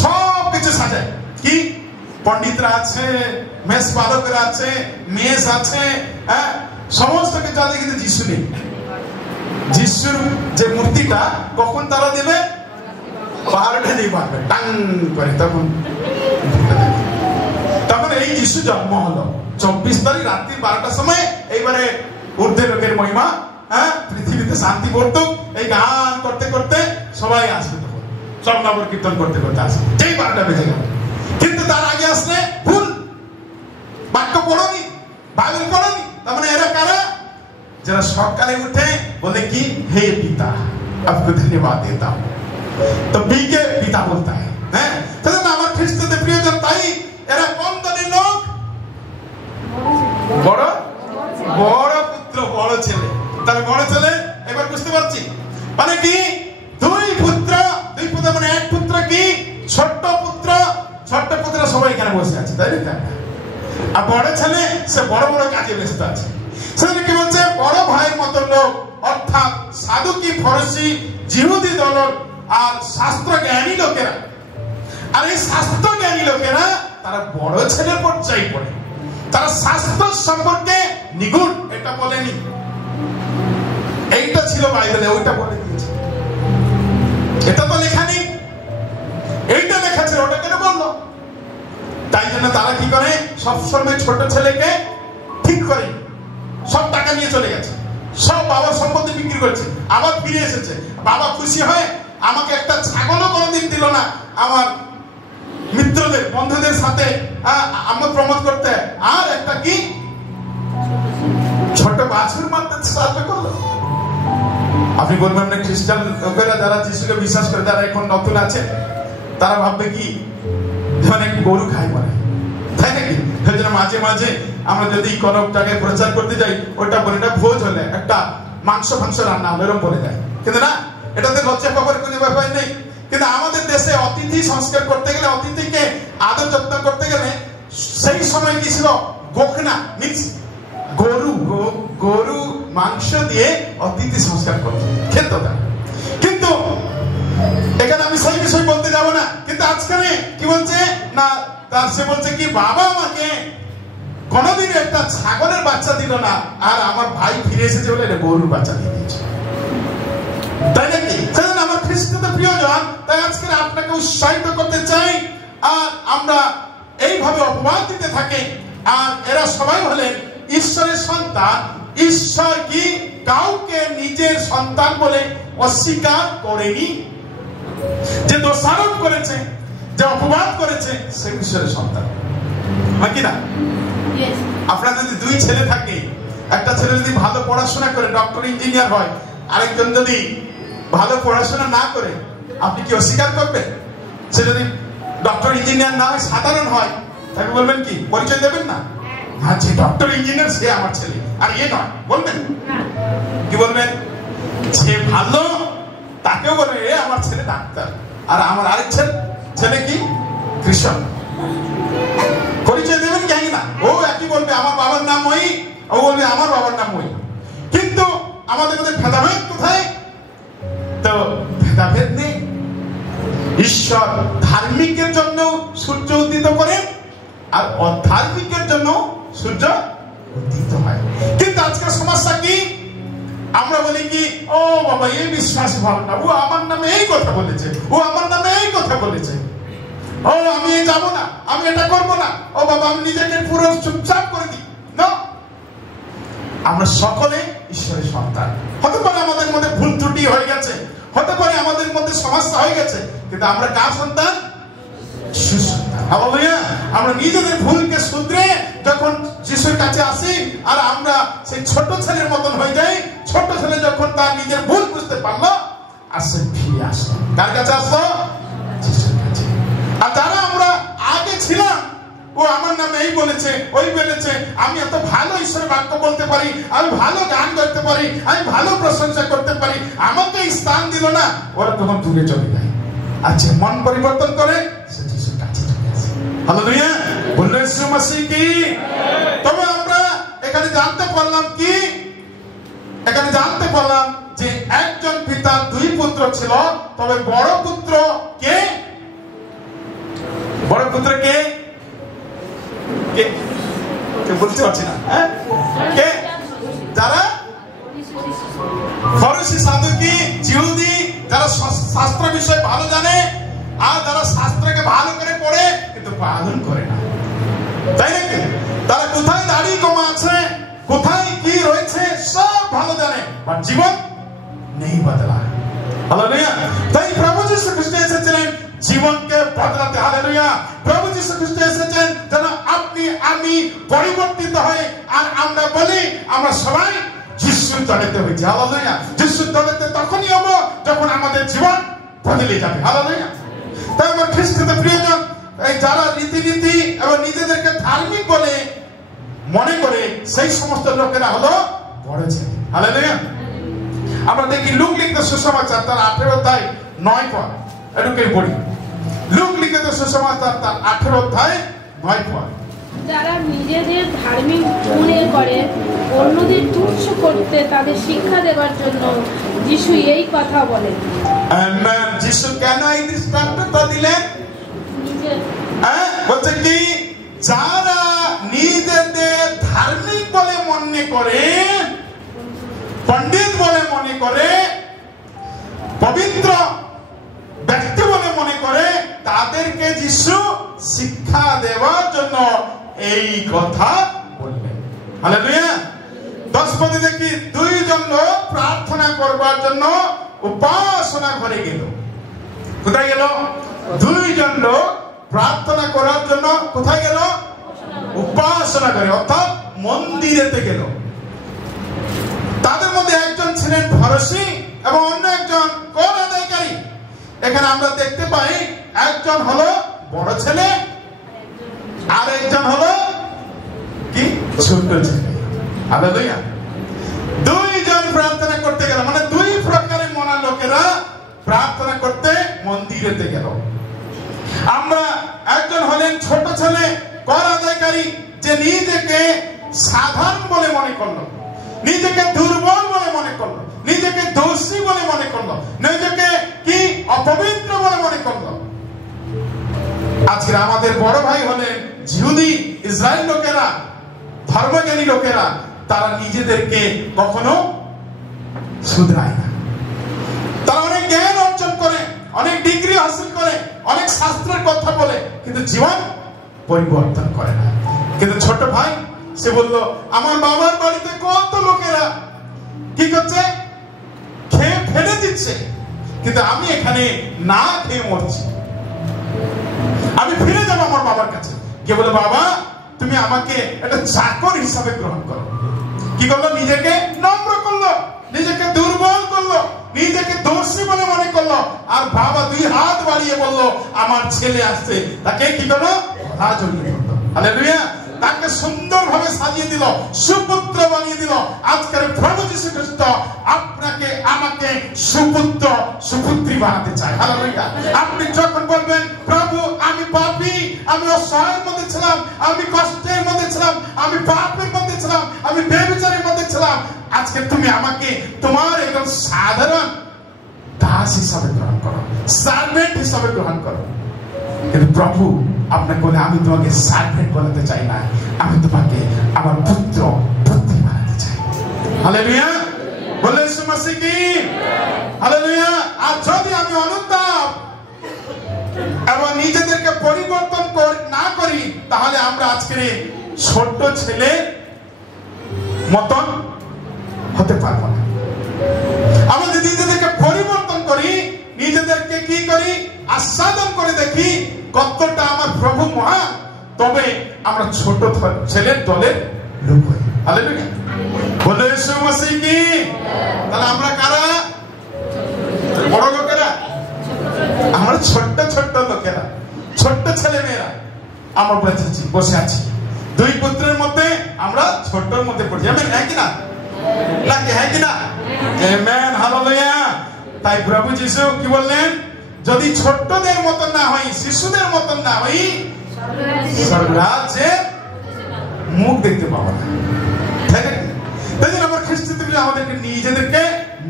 সব কিছু সাজায়, কি পণ্ডিতরা আছে, মেষ পালকরা আছে, মেষ আছে, হ্যাঁ, সমস্ত কিছু আছে, কিন্তু যিশু নেই। যিশুর যে মূর্তিটা কখন তারা দেবে? 12টা দিয়ে বাঁধবে টাং করে, তখন এই যিশু জন্ম হলো 24 তারিখ রাত্রি 12টার সময়। এইবারে ঊর্ধ্বে লোকের মহিমা, হ্যাঁ, পৃথিবীতে শান্তি বর্তুক, এই গান করতে করতে সবাই আসবে, তখন সব নগর কীর্তন করতে করতে আসবে, যেই 12টা বেজে গেল। কিন্তু তার আগে আসলে ভুল, বাক্য পড়োনি, বাইবেল পড়োনি। তার মানে এরা কারা? যারা সকালে উঠে বলে কি হে পিতা आपको धन्यवाद देता हूं, तो पी के पिता बोलता है। हैं, তাহলে আমার খ্রিস্টদের প্রিয়জন, তাই এরা কোন দলের লোক? বড় পুত্র, বড় ছেলে। তাহলে বড় ছেলে, এবার বুঝতে পারছি মানে কি দুই পুত্র মানে এক পুত্র কি ছোট্ট পুত্র সবাই এখানে বসে আছে, তাই না? আর বড় ছেলে সে বড় বড় কাজে ব্যস্ত আছে। সেখানে কি বলছে? বড় ভাইয়ের মতো লোক, অর্থাৎ সাদুকি, ফরসি, জিহুদি দল আর শাস্ত্র জ্ঞানী লোকেরা। আর এই শাস্ত্র জ্ঞানী লোকেরা তারা বড় ছেলের পর্যায়ে পড়ে, তারা শাস্ত্র সম্পর্কে নিগুণ এটা বলেনি। এইটা ছিল বাইবেলে, ওইটা বলে দিয়েছে। এটা তো লেখা নেই, এইটা লেখা ছিল, ওটা কেন বললো? তাই জন্য তারা কি করে, সবসময় ছোট ছেলেকে ঠিক করে সব টাকা নিয়ে চলে গেছে, সব বাবার সম্পত্তি বিক্রি করেছে, আবার ফিরে এসেছে। বাবা খুশি হয়ে আমাকে একটা ছাগলও কোনোদিন দিল না, আমার মিত্রদের বন্ধুদের সাথে আমরা প্রমোদ করতে, আর একটা কি ছোট বাছুর মারতে সাহায্য করলো। আপনি বলবেন না খ্রিস্টান লোকেরা যারা যিশুকে বিশ্বাস করে, যারা এখন নতুন আছে, তারা ভাববে কি যেমন একটু গরু খাই বলে, তাই নাকি? মাঝে মাঝে আমরা যদি কোনো জায়গায় প্রচার করতে যাই, ওটা বলে এটা ভোজ হলে একটা মাংস রান্না হলো, এরকম বলে যায়। কিন্তু না, এটাতে লজ্জা পাবার কোনো ব্যাপার নেই। কিন্তু আমাদের দেশে অতিথি সংস্কার করতে গেলে, অতিথিকে আদর যত্ন করতে গেলে, সেই সময় কি ছিল? গোখনা মিক্স গরু মাংস দিয়ে অতিথি সংস্কার করতে খেত। কিন্তু এখানে আমি সেই বিষয় বলতে যাব না। কিন্তু আজকালে কি বলছে না, তার সে বলছে কি বাবা আমাকে কোনদিন একটা ছাগলের বাচ্চা দিল না, আর আমার ভাই ফিরে এসেছে বলে গরুর বাচ্চা দিয়ে দিয়েছে, তাই নাকি? সেজন্য আমার খ্রিস্টদের প্রিয়জন, তাই আজকে আপনাকে উৎসাহিত করতে চাই। আর আমরা এইভাবে অপবাদ দিতে থাকি, আর এরা সবাই হলেন ঈশ্বরের সন্তান। ঈশ্বর কি কাউকে নিজের সন্তান বলে অস্বীকার করেনি, যে দোষারোপ করেছে, যে অপবাদ করেছে, সে ঈশ্বরের সন্তান, নাকি না? আপনার যদি দুই ছেলে থাকে, একটা ছেলে যদি ভালো পড়াশোনা করে ডক্টর ইঞ্জিনিয়ার হয়, আরেকজন যদি ভালো পড়াশোনা না করে, আপনি কি অস্বীকার করবেন? সে যদি ডক্টর ইঞ্জিনিয়ার না হয়, সাধারণ হয়, তাকে বলবেন কি? পরিচয় দেবেন না? হ্যাঁ, যে ডক্টর ইঞ্জিনিয়ার সে আমার ছেলে, আর এ নয়, বলবেন কি? বলবেন যে ভালো তাকেও বলবেন এ আমার ছেলে ডাক্তার, আর আমার আরেক ছেলে কি কৃষক। পরিচয় দেবেন কেন না? ও একই বলবে আমার বাবার নাম ওই, ও বলবে আমার বাবার নাম ওই। কিন্তু আমাদের মধ্যে ভেদাভেদ কোথায়? তো ভেদাভেদ নেই। ঈশ্বর ধার্মিকের জন্য সূর্য উদিত করেন, আর অধার্মিকের জন্য সূর্য উদিত হয়। কিন্তু আজকের সমস্যা কি? আমরা বলি কি, ও বাবা এই বিশ্বাসী ভালো না, ও আমার নামে এই কথা বলেছে, ও আমার নামে এই কথা বলেছে, ও আমি যাব না, আমি এটা করবো না, ও বাবা আমি নিজেকে পুরো চুপচাপ করে দিই না। আমরা সকলে ঈশ্বরের সন্তান। হতে পারে আমাদের মধ্যে ভুল ত্রুটি হয়ে গেছে, হতে পারে আমাদের মধ্যে সমস্যা হয়ে গেছে, কিন্তু আমরা কার সন্তান? সুসন্তান। হালেলুয়া। আমরা নিজেদের ভুলকে শুধরে যখন যিশুর কাছে আসি, আর আমরা সেই ছোট ছেলের মতন হয়ে যাই। ছোট ছেলে যখন তার নিজের ভুল বুঝতে পারলো, আর সে ফিরে আসলো। কার কাছে আসলো? যিশুর কাছে। আর যারা আমরা আগে ছিলাম, ও আমার নামে এই বলেছে, ওই বলেছে, আমি এত ভালো ঈশ্বরের বাক্য বলতে পারি, আমি ভালো গান করতে পারি, আমি ভালো প্রশংসা করতে পারি, আমাকে স্থান দিল না, ওরা তখন দূরে চলে যায়। আচ্ছা, মন পরিবর্তন করে সে যিশুর কাছে চলে আসে। হালেলুয়া। বললেন যিশু মসিহ কি? তবে আমরা এখানে জানতে পারলাম কি? এখানে জানতে পারলাম যে একজন পিতার দুই পুত্র ছিল, তবে বড় পুত্র কে? বড় পুত্র কে? কে বলতে পারছি না। কে? যারা ফরিসি, সাদুকি, জিহুদি, যারা শাস্ত্র বিষয় ভালো জানে, আর যারা শাস্ত্রকে ভালো করে পড়ে কিন্তু পালন করে না, তাই নাকি? তারা কোথায় দাড়ি কমা আছে, কোথায় কি রয়েছে সব ভালো জানে, আর জীবন নেই বদলা। হালেলুয়া। তাই প্রভু যীশু খ্রিস্ট এসেছিলেন জীবনকে বদলাতে। হালেলুয়া। প্রভু যীশু খ্রিস্ট এসেছেন যেন আপনি আমি পরিবর্তিত হয়ে, আর আমরা বলি আমরা সবাই যিশুর দলেতে হয়েছি। হালেলুয়া। যিশুর দলেতে তখনই হবো যখন আমাদের জীবন বদলে যাবে। হালেলুয়া। তাই আমার খ্রিস্টতে প্রিয়জন, এই যারা রীতিনীতি এবং নিজেদেরকে ধার্মিক বলে মনে করে, সেই সমস্ত লোকেরা হলো বড় ছেলে। হালেলুয়া। আমরা দেখি লুক লিখিত সুসমাচার তার 18 অধ্যায় 9 পদ, এটুকুই পড়ি। লুক লিখিত সুসমাচার তার 18 অধ্যায় 9 পদ। যারা নিজেদের ধার্মিক মনে করে অন্যদের তুচ্ছ করতে তাদের শিক্ষা দেওয়ার জন্য যিশু এই কথা বলেন। আমেন। যিশু কেন এই দৃষ্টান্তটা দিলেন? বলছে কি, যারা নিজেদের ধার্মিক বলে মনে করে, পণ্ডিত বলে মনে করে, পবিত্র ব্যক্তি বলে মনে করে, তাদেরকে যিশু শিক্ষা দেওয়ার জন্য এই কথা বললেন। হালেলুয়া। 10 পদে দেখি, দুইজন লোক প্রার্থনা করবার জন্য উপাসনা ঘরে গেল। কোথায় গেল? দুইজন লোক প্রার্থনা করার জন্য কোথায় গেল? উপাসনা করে, অর্থাৎ মন্দিরেতে গেল। তাদের মধ্যে একজন ছিলেন ফরিসি এবং অন্য একজন কর আদায়কারী। এখানে আমরা দেখতে পাই একজন হলো বড় ছেলে, আর একজন হলো কি? ছোট ছেলে। হালেলুয়া। দুইজন প্রার্থনা করতে গেল, মানে দুই প্রকারের মনা লোকেরা প্রার্থনা করতে মন্দিরেতে গেল। আমরা একজন হলেন ছোট ছেলে, কর আদায়কারী, যে নিজেকে সাধারণ বলে মনে করলো, নিজেকে দুর্বল বলে মনে করলো, নিজেকে দোষী বলে মনে করলো, নিজেকে কি অপবিত্র বলে মনে করলো। আজকে আমাদের বড় ভাই হলেন জিহুদি, ইসরায়েল লোকেরা, ধর্মজ্ঞানী লোকেরা, তারা নিজেদেরকে কখনো শুধরায় না। তারা অনেক জ্ঞান অর্জন করে, অনেক ডিগ্রি হাসিল করে, অনেক শাস্ত্রের কথা বলে, কিন্তু জীবন পরিবর্তন করে না। কিন্তু ছোট ভাই সে বললো, আমার বাবার বাড়িতে কত লোকেরা কি করছে, খেয়ে ফেলে দিচ্ছে, কিন্তু আমি এখানে না খেয়ে মরছি, আমি ফিরে যাবো আমার বাবার কাছে। কে বলে, বাবা তুমি আমাকে একটা চাকর হিসাবে গ্রহণ করো। কি করলো? নিজেকে নম্র করলো, নিজেকে দুর্বল করলো, নিজেকে দোষী বলে মনে করলো। আর বাবা 2 হাত বাড়িয়ে বললো, আমার ছেলে আসছে, তাকে কি করলো? গলা জড়িয়ে ধরলো। হালেলুয়া। তাকে সুন্দরভাবে সাজিয়ে দিল, সুপুত্র বানিয়ে দিল। আজকের প্রভু যীশু খ্রিস্ট আপনাকে আমাকে সুপুত্র সুপুত্রী বানাতে চায়। হালেলুয়া। আপনি যখন বলবেন, প্রভু আমি পাপী, আমি অসহায়ের মধ্যে ছিলাম, আমি কষ্টের মধ্যে ছিলাম, আমি পাপের মধ্যে ছিলাম, আমি ব্যভিচারের মধ্যে ছিলাম, আজকে তুমি আমাকে তোমার একজন সাধারণ দাস হিসাবে গ্রহণ করো, সার্ভেন্ট হিসাবে গ্রহণ করো। কিন্তু প্রভু আপনাকে বলে আমি তোমাকে সার্ভেন্ট বানাতে চাই না, আমি তোমাকে আমার পুত্র পুত্রী বানাতে চাই। হালেলুয়া, বলে ইয়েশু মসিহ কি হালেলুয়া। আর যদি আমি অনুতাপ এবং নিজেদেরকে পরিবর্তন না করি, তাহলে আমরা আজকের ছোট্ট ছেলে মতন হতে পারবো না। আমাদের নিজেদেরকে পরিবর্তন করি, নিজেদেরকে কি করি, আস্বাদন করে দেখি কতটা আমার প্রভু মহান, তবে আমরা ছোট ছেলের দলের লোক হই। হালেলুয়া, বলে ইয়েশু মসিহ কি। তাহলে আমরা কারা? বড় লোকেরা? আমরা ছোট্ট ছোট্ট লোকেরা, ছোট্ট ছেলে মেয়েরা আমরা বসে আছি। দুই পুত্রের মধ্যে আমরা ছোট্টর মধ্যে পড়ছি। আমেন, হ্যাঁ কিনা? নাকি হ্যাঁ কিনা? Amen, hallelujah. তাই প্রভু যিশু কি বললেন? যদি ছোট্টদের মতন না হই, শিশুদের মতন না হই, স্বর্গরাজ্যের মুখ দেখতে পাবো না। তাই জন্য আমার খ্রিস্টান আমাদেরকে নিজেদেরকে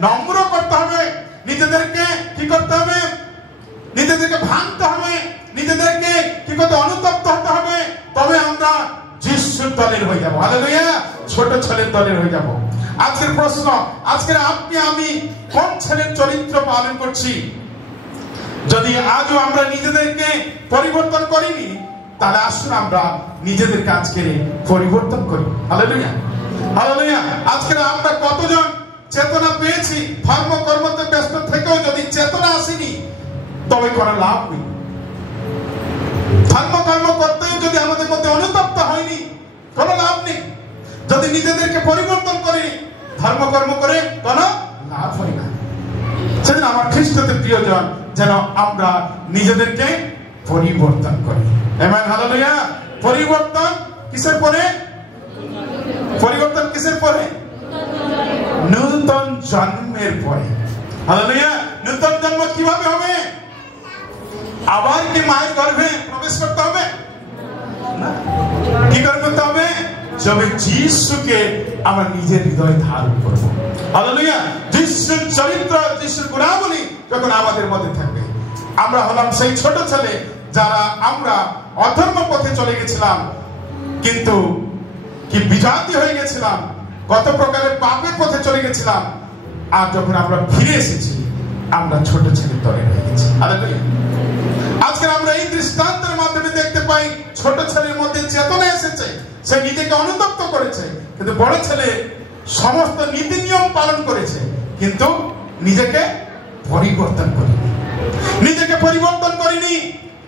নম্র করতে হবে, নিজেদেরকে কি করতে হবে, নিজেদেরকে ভাঙতে হবে, নিজেদেরকে কি করতে অনুতপ্ত হতে হবে, তবে আমরা যিশুর দলের হয়ে যাবো। হালেলুয়া, ছোট ছেলের দলের হয়ে যাবো। আজকের প্রশ্ন, আজকের আপনি আমি কোন ছেলের চরিত্র পালন করছি? যদি আজও আমরা নিজেদেরকে পরিবর্তন করিনি, তাহলে আসুন আমরা নিজেদেরকে আজকে পরিবর্তন করি। Hallelujah, hallelujah. আজকের আমরা কতজন চেতনা পেয়েছি? ধর্মকর্মতে ব্যস্ত থেকেও যদি চেতনা আসেনি, তবে কোনো লাভ নেই। ধর্মকর্ম করতে যদি আমাদের মধ্যে অনুতপ্ত হয়নি, কোনো লাভ নেই। যদি নিজেদেরকে পরিবর্তন করিনি, ধর্মকর্ম করে কোনো লাভ হয় না। সেদিন আমার খ্রিস্টদের প্রিয়জন, যেন আমরা নিজেদেরকে পরিবর্তন করি। Amen, hallelujah. পরিবর্তন কিসের পরে? পরিবর্তন কিসের পরে? নূতন জন্মের পরে। হালেলুয়া। নূতন জন্ম কিভাবে হবে? আবার কি মায়ের গর্ভে প্রবেশ করতে হবে না? কি করতে হবে? যবে যিশুকে আমার নিজের হৃদয়ে ধারণ করব। হালেলুয়া। যিশুর চরিত্র, যিশুর গুণাবলী যখন আমাদের মধ্যে থাকবে, আমরা হলাম সেই ছোট ছেলে যারা আমরা অধর্ম পথে চলে গেছিলাম, কিন্তু কি বিজাতি হয়ে গেছিলাম, কত প্রকারের পাপের পথে চলে গেছিলাম। আর যখন আমরা ফিরে এসেছি, আমরা ছোট ছেলের দলে হয়ে গেছি। হালেলুয়া। আজকে আমরা এই দৃষ্টান্তের মাধ্যমে দেখতে পাই, ছোট ছেলের মধ্যে চেতনা এসেছে, সে নিজেকে অনুতপ্ত করেছে, কিন্তু বড় ছেলে সমস্ত নীতি নিয়ম পালন করেছে, কিন্তু নিজেকে পরিবর্তন করেনি। নিজেকে পরিবর্তন করিনি,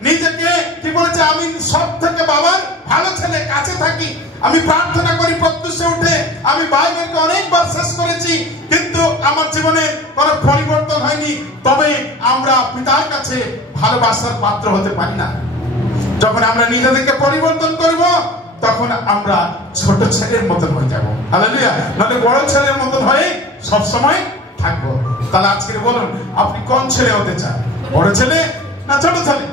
নিজেকে কি বলেছে, আমি সব থেকে বাবার ভালো ছেলে, কাছে থাকি, আমি প্রার্থনা করি প্রত্যুষে উঠে, আমি বাইবেলকে অনেকবার শেষ করেছি, কিন্তু আমার জীবনে কোনো পরিবর্তন হয়নি। তবে আমরা পিতার কাছে ভালোবাসার পাত্র হতে পারি না। যখন আমরা নিজেদেরকে পরিবর্তন করব, তখন আমরা ছোট ছেলের মতন হয়ে যাব। হালেলুয়া। মানে বড় ছেলের মতন হয়ে সব সময় থাকবো। তাহলে আজকে বলুন, আপনি কোন ছেলে হতে চান? বড় ছেলে না ছোট ছেলে?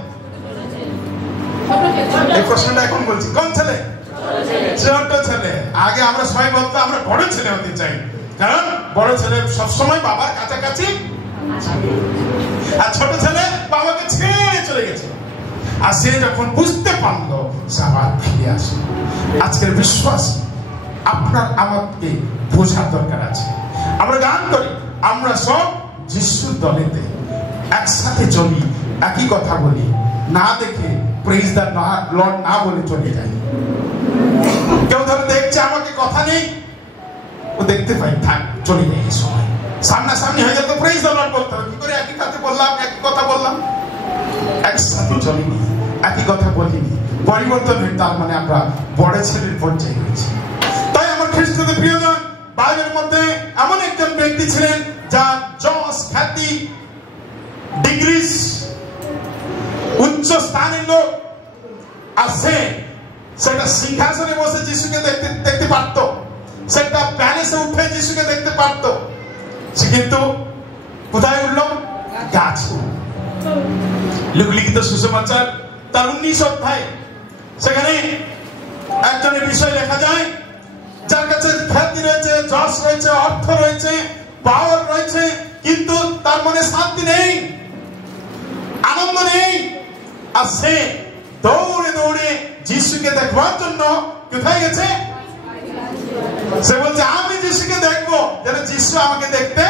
এই প্রশ্নটা এখন বলছি, কোন ছেলে? ছোট ছেলে। আগে আমরা সবাই বলতো আমরা বড় ছেলে হতে চাই, কারণ বড় ছেলে সবসময় বাবার কাছাকাছি, আর ছোট ছেলে বাবাকে ছেড়ে চলে গেছে। আর সে যখন বুঝতে পারলো, সে আবার ফিরে আসে। আজকের বিশ্বাস আপনার আমাকে বোঝার দরকার আছে। আমরা গান করি, আমরা সব যিশুর দলেতে একসাথে চলি, একই কথা বলি, না দেখে প্রেজ দ্য লর্ড না বলে চলে যাই। কেউ ধরে দেখছে আমাকে, কথা নেই, ও দেখতে পাই, থাক চলে যাই। এই সময় সামনাসামনি হয়ে যেত, প্রেজ দ্য লর্ড বলতে হবে। কি করে একই কথা বললাম, একই কথা বললাম, একসাথে চলিনি, একই কথা বলিনি, পরিবর্তন হয়ে, তার মানে আমরা বড় ছেলের পর্যায়ে হয়েছি। তাই আমার খ্রিস্টদের প্রিয়জন, বাইবেলের মধ্যে এমন একজন ব্যক্তি ছিলেন যার যশ, খ্যাতি, ডিগ্রি, উচ্চ স্থানের লোক, আর সেটা সিংহাসনে বসে যিশুকে দেখতে পারতো, সেটা প্যালেসে উঠে যিশুকে দেখতে পারতো। সে কিন্তু কোথায় উঠল? গাছ। লিখিত সুসমাচার তার 19 অধ্যায়, সেখানে একজনের বিষয় লেখা যায়, যার কাছে খ্যাতি রয়েছে, যশ রয়েছে, অর্থ রয়েছে, পাওয়ার রয়েছে, কিন্তু তার মনে শান্তি নেই, আনন্দ নেই। আর সে দৌড়ে যিশুকে দেখবার জন্য কোথায় গেছে? সে বলছে আমি যিশুকে দেখবো যেন যিশু আমাকে দেখতে।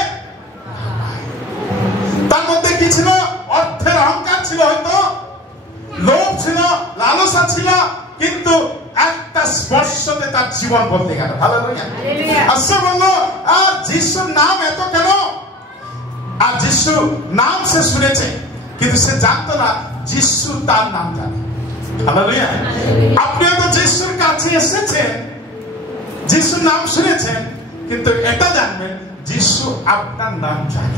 তার মধ্যে কি ছিল? অর্থের অহংকার ছিল, হয়তো লোভ ছিল, লালসা ছিল, কিন্তু একটা স্পর্শতে তার জীবন বদলে গেল। হালেলুয়া। আর সে বললো আর যিশুর নাম এত কেন? আর যিশু নাম সে শুনেছে, কিন্তু সে জানতো না যিশু তার নাম জানে। হালেলুয়া। আপনিও তো যিশুর কাছে এসেছেন, যিশুর নাম শুনেছেন, কিন্তু এটা জানবেন যিশু আপনার নাম জানে।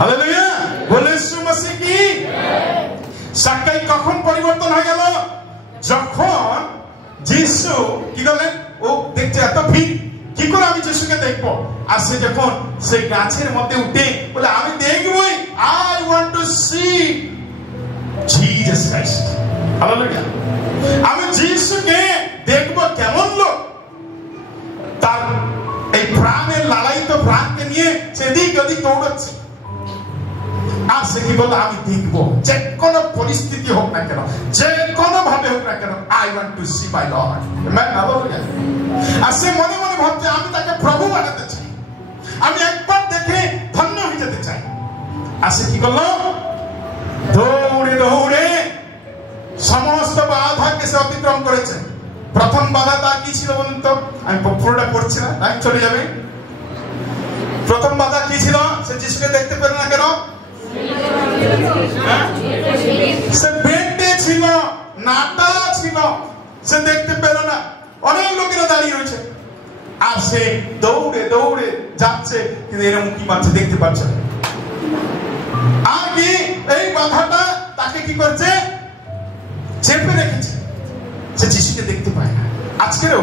হালেলুয়া। বলে ইয়েশু মসিহ কি? সাক্কাই কখন পরিবর্তন হয়ে গেল? যখন যিশু কি করলেন? ও দেখছে এত ভিড়, কি করে আমি যিশুকে দেখবো? আর সে যখন সেই গাছের মধ্যে উঠে বলে আমি দেখবই, I want to see Jesus Christ. Hallelujah. আমি যিশুকে দেখবো কেমন লোক। তার এই প্রাণের লালায়িত প্রাণকে নিয়ে সেদিক ওদিক দৌড়াচ্ছে। আর সে কি বললো? আমি দেখবো, যে কোনো পরিস্থিতি হোক না কেন, যে কোনো ভাবে হোক না কেন, I want to see my lord. আর সে মনে মনে ভাবছে আমি তাকে প্রভু বানাতে চাই, আমি একবার দেখে ধন্য হয়ে যেতে চাই। আর সে কি করলো? দৌড়ে দৌড়ে সমস্ত বাধাকে সে অতিক্রম করেছে। প্রথম বাধা তার কি ছিল বলুন তো? আমি পুরোটা পড়ছি না, টাইম চলে যাবে। প্রথম বাধা কি ছিল? সে যিশুকে দেখতে পেল না কেন? সে বেঁটে ছিল, নাটা ছিল, সে দেখতে পেল না। অনেক লোকেরা দাঁড়িয়ে রয়েছে, আর সে দৌড়ে দৌড়ে যাচ্ছে, কিন্তু এরকম কি পাচ্ছে? দেখতে পাচ্ছে না। আর কি এই বাধাটা তাকে কি করছে? চেপে রেখেছে। সে যিশুকে দেখতে পায় না। আজকেরও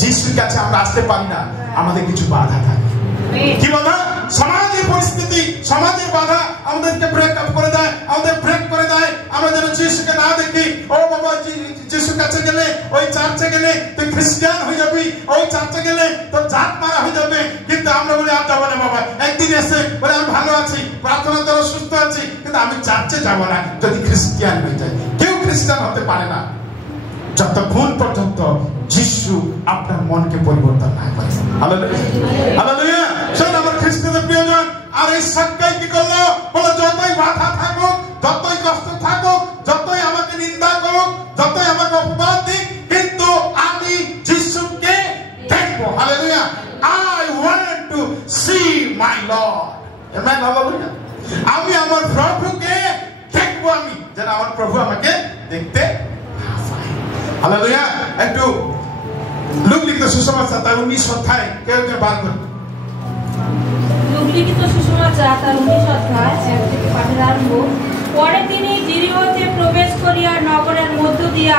যিশুর কাছে আমরা আসতে পারি না, আমাদের কিছু বাধা থাকে। কি বাধা? সমাজের পরিস্থিতি, সমাজের বাধা আমাদেরকে ব্রেক আপ করে দেয়, আমাদের ব্রেক করে দেয়। আমরা যেন যিশুকে না দেখি। ও বাবা, যিশুর কাছে গেলে, ওই চার্চে গেলে তুই খ্রিস্টান হয়ে যাবি, ওই চার্চে গেলে তোর জাত মারা হয়ে যাবে। কিন্তু আমরা বলি আর যাবো না বাবা। একদিন এসে বলে আমি ভালো আছি, প্রার্থনা দ্বারা সুস্থ আছি, কিন্তু আমি চার্চে যাবো না যদি খ্রিস্টান হয়ে যায়। কেউ খ্রিস্টান হতে পারে না যতক্ষণ পর্যন্ত যিশু আপনার মনকে পরিবর্তন না করে। হালেলুয়া। সেটা আমার খ্রিস্টানদের প্রিয়জন। আর এই সাক্কাই কি করলো? বলে যতই বাধা থাকুক, যতই কষ্ট থাকুক, যতই আমাকে নিন্দা করুক, যতই আমাকে অপবাদ দিক, কিন্তু আমি যিশুকে দেখবো। Hallelujah. I want to see my Lord. Amen. Hallelujah. আমি আমার প্রভুকে দেখবো, আমি যেন আমার প্রভু আমাকে দেখতে। হালেলুয়া। একটু লুক লিখিত সুসমাচার তার 19 অধ্যায় কেউ কেউ বার করুন। লুক লিখিত সুসমাচার তার 19 অধ্যায় 1 থেকে 5 আরম্ভ। পরে তিনি জিরিওতে প্রবেশ করিয়া নগরের মধ্য দিয়া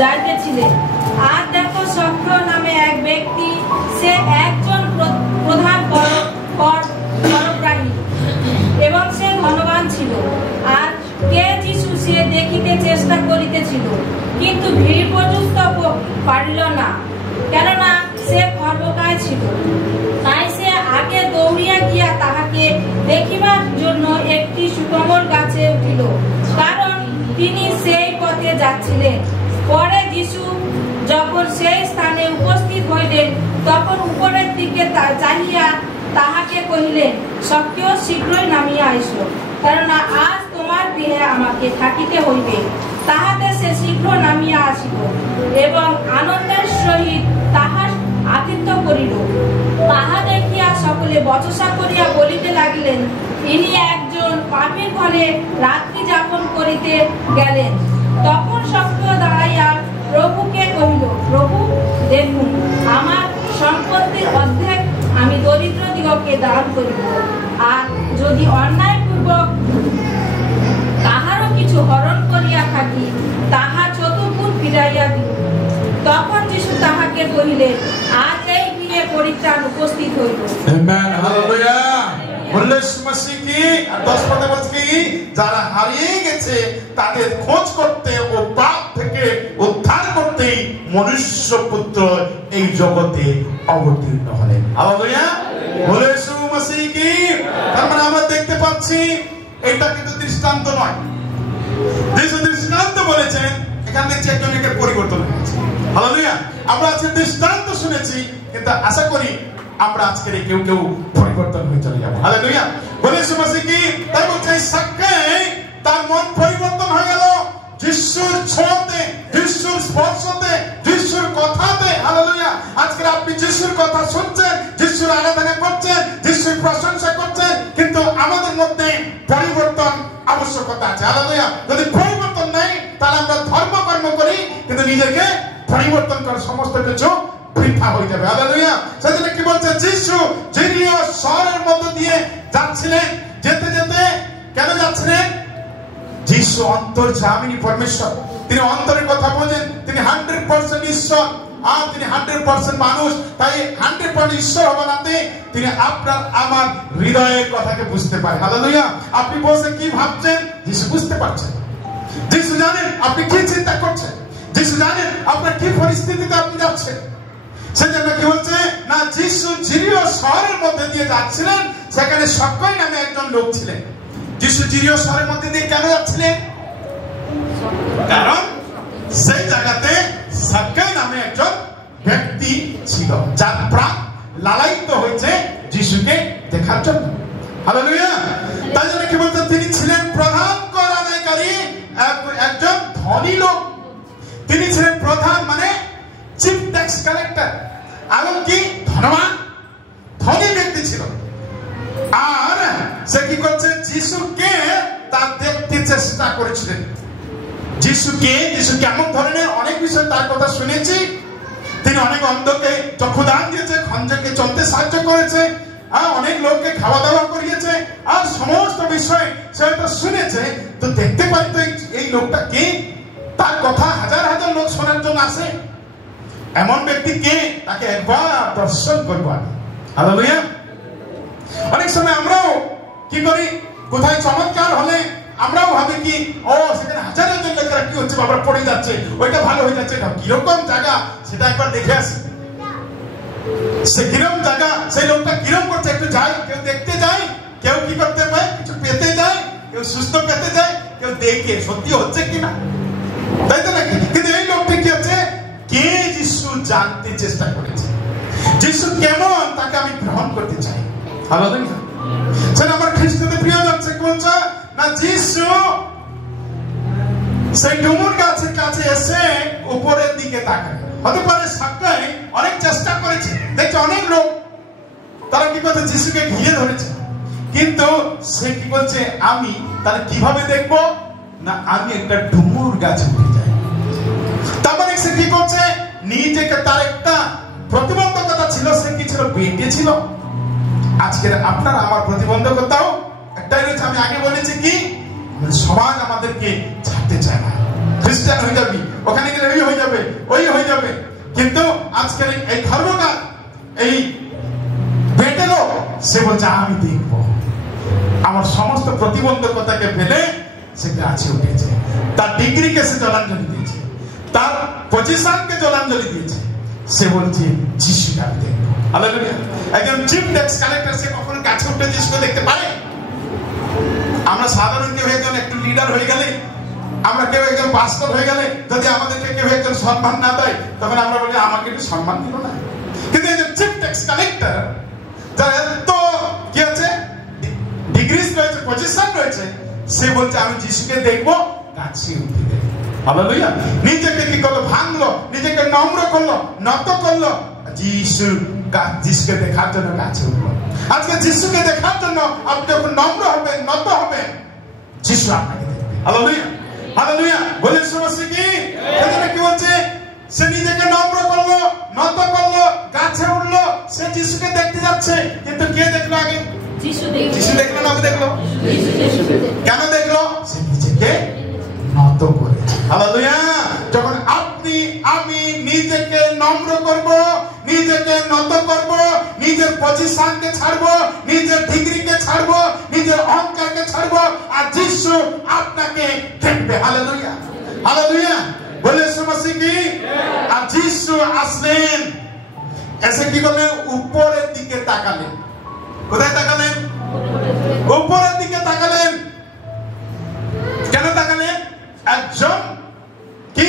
যাইতেছিলেন। আর দেখো সক্রিয় নামে এক ব্যক্তি, সে একজন প্রধান করগ্রাহী এবং সে ধনবান ছিল। আর কে যিশু সে দেখিতে চেষ্টা করিতেছিল, কিন্তু ভিড় পর্যন্ত পারিল না, কেননা সে খর্বকায় ছিল। তাই সে আগে দৌড়িয়া গিয়া তাহাকে দেখিবার জন্য একটি সুকমল গাছে উঠিল, কারণ তিনি সেই পথে যাচ্ছিলেন। পরে যিশু যখন সেই স্থানে উপস্থিত হইলেন, তখন উপরের দিকে চাহিয়া তাহাকে কহিলেন, সক্রিয় শীঘ্রই নামিয়া আইসো, কেননা আজ তোমার গৃহে আমাকে থাকিতে হইবে। তাহাতে সে শীঘ্র নামিয়া আসিল এবং আনন্দের সহিত তাহার আতিথ্য করিল। তাহা দেখিয়া সকলে বচসা করিয়া বলিতে লাগিলেন, ইনি একজন পাপীর ঘরে রাত্রি যাপন করিতে গেলেন। তখন সক্রিয় দাঁড়াইয়া প্রভুকে কহিল, প্রভু, দেখুন আমার সম্পত্তির অর্ধেক আমি দরিদ্র দিগকে দান করিব, আর যদি অন্যায়পূর্বক তাহারও কিছু হরণ করিয়া থাকি, তাহা চতুর্গুণ ফিরাইয়া দিব। তখন যিশু তাহাকে কহিলেন, আজ এই গৃহে পরিত্রাণ উপস্থিত হইল। আমেন। হালেলুয়া। বললে মসিহ কি? আর 10 পদে বলছে কি? যারা হারিয়ে গেছে তাদের খোঁজ করতে ও পাপ থেকে উদ্ধার করতে মনুষ্য পুত্র এই জগতে অবতীর্ণ হলেন। হালেলুয়া। বলে মসিহ কি? তার মানে আমরা দেখতে পাচ্ছি এটা কিন্তু দৃষ্টান্ত নয়। যিশু দৃষ্টান্ত বলেছেন, এখান দেখছি একজনকে পরিবর্তন হয়েছে। হালেলুয়া। আমরা আজকে দৃষ্টান্ত শুনেছি, কিন্তু আশা করি আমরা আজকের কেউ কেউ পরিবর্তন হয়ে চলে যাবো। হালেলুয়া। বলে শুনেছি কি তাই বলছে সাক্কাই তার মন পরিবর্তন হয়ে গেল যিশুর ছোঁয়াতে, যিশুর স্পর্শতে, যিশুর কথাতে। হালেলুয়া। আজকে আপনি যিশুর কথা শুনছেন, যিশুর আরাধনা করছেন, যিশুর প্রশংসা করছেন, কিন্তু আমাদের মধ্যে পরিবর্তন আবশ্যকতা আছে। হালেলুয়া। যদি পরিবর্তন নাই তাহলে আমরা ধর্মকর্ম করি, কিন্তু নিজেকে পরিবর্তন করে সমস্ত কিছু বৃথা হয়ে যাবে। হালেলুয়া। সেজন্য কি বলছে যিশু যিনিও শহরের মধ্য দিয়ে যাচ্ছিলেন, যেতে যেতে কেন যাচ্ছিলেন? যিশু অন্তর্যামিনী পরমেশ্বর, তিনি অন্তরের কথা বোঝেন, তিনি 100% ঈশ্বর আর তিনি 100% মানুষ। তাই 100% ঈশ্বর হওয়াতে তিনি আপনার আমার হৃদয়ের কথাকে বুঝতে পারেন। হালেলুয়া। আপনি বসে কি ভাবছেন যিশু বুঝতে পারছেন। যিশু জানেন আপনি কি চিন্তা করছেন, যিশু জানেন আপনার কি পরিস্থিতিতে আপনি যাচ্ছেন। সেজন্য কি বলছে না, যিশু জিরিও শহরের মধ্যে দিয়ে যাচ্ছিলেন, সেখানে সাক্কাই নামে একজন লোক ছিলেন। যিশু জিরিও শহরের মধ্যে দিয়ে কেন যাচ্ছিলেন? কারণ সেই জায়গাতে সাক্কাই নামে একজন ব্যক্তি ছিল, যার প্রাণ লালায়িত হয়েছে যিশুকে দেখার জন্য। হালেলুয়া। তাই জন্য কি বলছে, তিনি ছিলেন প্রধান কর আদায়কারী একজন ধনী লোক। তিনি ছিলেন প্রধান মানে চিফ ট্যাক্স কালেক্টর, এবং কি ধনবান ধনী ব্যক্তি ছিল। আর সে কি করছে, যিশুকে তার দেখতে চেষ্টা করেছিলেন। যিশু কেমন ধরনের অনেক বিষয় তার কথা শুনেছি। তিনি অনেক অন্ধকে চক্ষুদান দিয়েছে, খঞ্জকে চলতে সাহায্য করেছে, আর অনেক লোককে খাওয়া দাওয়া করিয়েছে, আর সমস্ত বিষয় সে হয়তো শুনেছে। তো দেখতে পারি তো এই লোকটা কে, তার কথা হাজার হাজার লোক শোনার জন্য আসে। এমন ব্যক্তি কে, তাকে একবার দর্শন করবো আমি। হালেলুয়া। অনেক সময় আমরাও কি করি, কোথায় চমৎকার হলে আমরাও ভাবি কি, ও সেখানে হাজার হাজার লোকেরা কি হচ্ছে, বাবা পড়ে যাচ্ছে, ওইটা ভালো হয়ে যাচ্ছে, এটা কিরকম জায়গা সেটা একবার দেখে আসি। সে কিরকম জায়গা, সেই লোকটা কিরকম করছে একটু যাই, কেউ দেখতে যায়, কেউ কি করতে পারে কিছু পেতে যায়, কেউ সুস্থ পেতে যায়, কেউ দেখে সত্যি হচ্ছে কিনা, তাই তো নাকি? কিন্তু এই লোকটি কি হচ্ছে, কে যিশু জানতে চেষ্টা করেছে, যিশু কেমন তাকে আমি গ্রহণ করতে চাই। হালেলুয়া। সেটা আমার খ্রিস্টদের প্রিয় যাচ্ছে বলছে না, যিশু সেই ডুমুর গাছের কাছে এসে উপরের দিকে তাকায়। হতে পারে সাক্কাই অনেক চেষ্টা করেছে, দেখছে অনেক লোক তারা কি করছে, যিশুকে ঘিরে ধরেছে, কিন্তু সে কি বলছে, আমি তাহলে কিভাবে দেখবো না, আমি একটা ডুমুর গাছে উঠে যাই। তার মানে সে কি করছে, নিজেকে তার একটা প্রতিবন্ধকতা ছিল, সে কি ছিল, বেঁটে ছিল। আজকের আপনার আমার প্রতিবন্ধকতাও একটাই রয়েছে, আমি আগে বলেছি কি, সমাজ আমাদেরকে ছাড়তে চায় না। খ্রিস্টান হয়ে যাবি, ওখানে গেলে ওই হয়ে যাবে, ওই হয়ে যাবে। কিন্তু আজকের এই ধর্মকাল, এই বেটে লোক, সে বলছে আমি দেখবো। আমার সমস্ত প্রতিবন্ধকতাকে ফেলে সে গাছে উঠেছে, তার ডিগ্রিকে সে জলাঞ্জলি দিয়েছে, তার পজিশনকে জলাঞ্জলি দিয়েছে। সে বলছে যিশুকে আমি দেখবো। হালেলুয়া। একজন চিফ ট্যাক্স কালেক্টর সে কখনো গাছে উঠে যিশুকে দেখতে পারে? আমরা সাধারণ কেউ একজন একটু লিডার হয়ে গেলে, আমরা কেউ একজন পাস্টর হয়ে গেলে, যদি আমাদেরকে কেউ একজন সম্মান না দেয়, তখন আমরা বলি আমাকে একটু সম্মান দিল না। কিন্তু একজন চিফ ট্যাক্স কালেক্টর, যার এত কি আছে, ডিগ্রিজ রয়েছে, পজিশন রয়েছে, সে বলছে আমি যিশুকে দেখবো, গাছে উঠে দেখবো। হালেলুয়া। নিজেকে কি করলো, ভাঙলো, নিজেকে নম্র করলো, নত করলো, যিশুকে দেখার জন্য গাছে উঠলো। আজকে যিশুকে দেখার জন্য আপনি যখন নম্র হবেন, নত হবেন, যিশু আপনাকে দেখবে। হালেলুয়া। হালেলুয়া। বলে শুনছি কি, এখানে কি বলছে, সে নিজেকে নম্র করলো, নত করলো, গাছে উঠলো, সে যিশুকে দেখতে যাচ্ছে। কিন্তু কে দেখলো আগে? যিশু দেখলো না, দেখলো কেন দেখলো? সে নিজেকে নত করেছে। হালেলুয়া। যখন আপনি আমি নিজেকে নম্র করব, নিজেকে নত করব, নিজের পজিশনকে ছাড়বো, নিজের ডিগ্রিকে ছাড়বো, নিজের অহংকারকে ছাড়বো, আর যিশু আপনাকে দেখবে। হালেলুয়া। হালেলুয়া। বলে শুনছি কি, আর যিশু আসলেন, এসে কি করলেন, উপরের দিকে তাকালেন। কোথায় তাকালেন? উপরের দিকে তাকালেন। কেন তাকালেন? একজন কি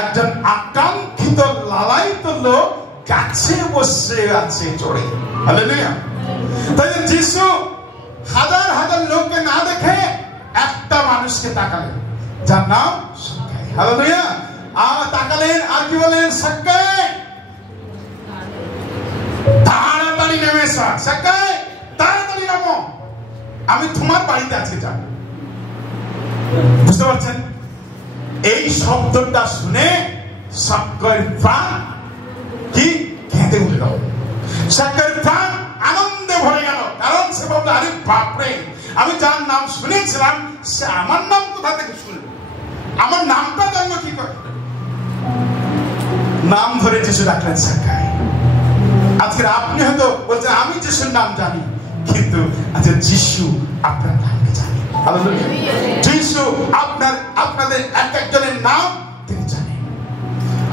একজন আকাঙ্ক্ষিত লালায়িত লোক গাছে বসে আছে চড়ে। হালেলুয়া। তাই যিশু হাজার হাজার লোককে না দেখে একটা মানুষকে তাকালেন, যার নাম সাক্কাই। হালেলুয়া। আর তাকালেন, আর কি বলেন? সাক্কাই তাড়াতাড়ি নেমে এসো, সাক্কাই তাড়াতাড়ি নামো, আমি তোমার বাড়িতে আছি। যা, বুঝতে পারছেন? এই শব্দটা শুনে সাক্কাইয়ের প্রাণ কি কেঁদে উঠে গেল। সাক্কাইয়ের প্রাণ আনন্দে ভরে গেল, কারণ সে বলল, আরে বাপরে, আমি যার নাম শুনেছিলাম সে আমার নাম কোথা থেকে শুনলো, আমার নামটা জানলো কি করে? নাম ধরে যিশু ডাকলেন সাক্কাই। আজকে আপনি হয়তো বলছেন আমি যিশুর নাম জানি, কিন্তু আচ্ছা যিশু আপনার নামকে জানে। হালেলুয়া। যিশু আপনাদের এক একজনের নাম তিনি জানেন।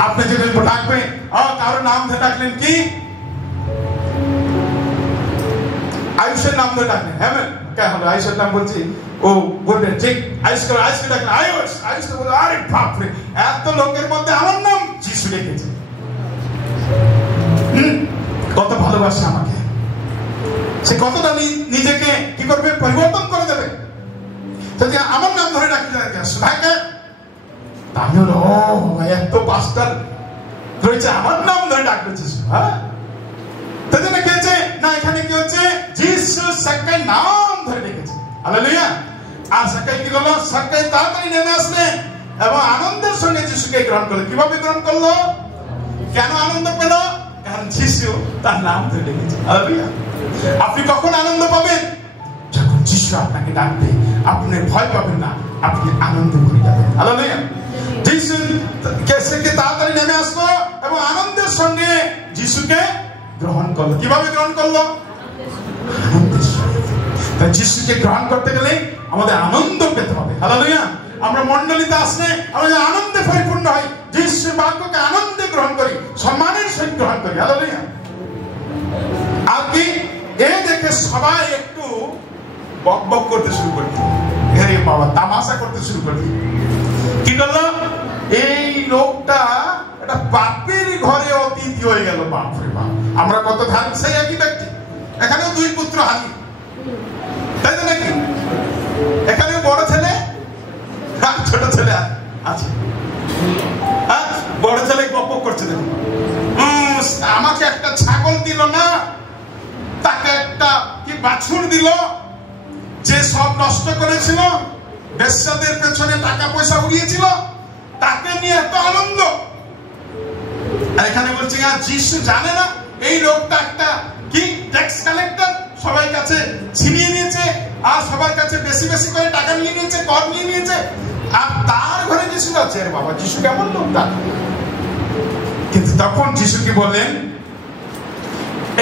আপনি যদি ডাকবেন, কারো নাম ধরে ডাকলেন কি? আয়ুষের নাম ধরে ডাকলেন, হ্যাঁ কে হলো? আয়ুষের নাম বলছি, ও বলবে ঠিক আয়ুষকে ডাকলেন আয়ুষ। আয়ুষ তো বললো, আরে বাপরে, এত লোকের মধ্যে আমার নাম যিশু রেখেছে। কত ভালোবাসে আমাকে, সে কতটা নিজেকে কি করবে? পরিবর্তন করে দেবে। যদি আমার নাম ধরে ডাকতে আমি হলো, এত পাস্টার রয়েছে, আমার নাম ধরে ডাকবে যিশু। হ্যাঁ, তাই জন্য কি হচ্ছে না, এখানে কি হচ্ছে? যিশু সাক্কাই নাম ধরে ডেকেছে। হালেলুয়া। আর সাক্কাই কি করলো? সাক্কাই তাড়াতাড়ি নেমে আসলেন এবং আনন্দের সঙ্গে যিশুকে গ্রহণ করলো। কিভাবে গ্রহণ করলো? কেন আনন্দ পেল? কারণ যিশু তার নাম ধরে ডেকেছে। হালেলুয়া। আপনি কখন আনন্দ পাবেন? যখন যিশু আপনাকে ডাকবে, আপনি ভয় পাবেন না, আপনি আনন্দ করে যাবেন। হালেলুয়া। যিশু তাড়াতাড়ি নেমে আসলো এবং আনন্দের সঙ্গে যিশুকে গ্রহণ করলো। কিভাবে গ্রহণ করলো? আনন্দের সঙ্গে। তাই যিশুকে গ্রহণ করতে গেলে আমাদের আনন্দ পেতে হবে। হালেলুয়া। আমরা মণ্ডলীতে আসলে আমাদের আনন্দে পরিপূর্ণ হই, যিশুর বাক্যকে আনন্দে গ্রহণ করি, সম্মানের সহিত গ্রহণ করি। হালেলুয়া। আর কি এই দেখে সবাই একটু বক বক করতে শুরু করি, আরে বাবা, তামাশা করতে শুরু করি। কি করলো? এই লোকটা একটা বাপের ঘরে অতিথি হয়ে গেল। বাপরে বাপ, আমরা কত ধান, সেই একই ব্যক্তি, এখানেও দুই পুত্র হাজির, তাই তো নাকি? এখানেও বড় ছেলে আর ছোট ছেলে আছে। বড় ছেলে বক বক করছে, দেখুন, আমাকে একটা ছাগল দিল না, তাকে একটা কি বাছুর দিল, যে সব নষ্ট করেছিল, বেশ্যাদের পেছনে টাকা পয়সা উড়িয়েছিল, তাকে নিয়ে এত আনন্দ। আর এখানে বলছে যিশু জানে না এই লোকটা একটা কি ট্যাক্স কালেক্টর, সবাই কাছে ছিনিয়ে নিয়েছে, আর সবার কাছে বেশি বেশি করে টাকা নিয়ে নিয়েছে, কর নিয়ে নিয়েছে, আর তার ঘরে যিশু আছে। আরে বাবা, যিশু কেমন লোকটা? কিন্তু তখন যিশু কি বললেন?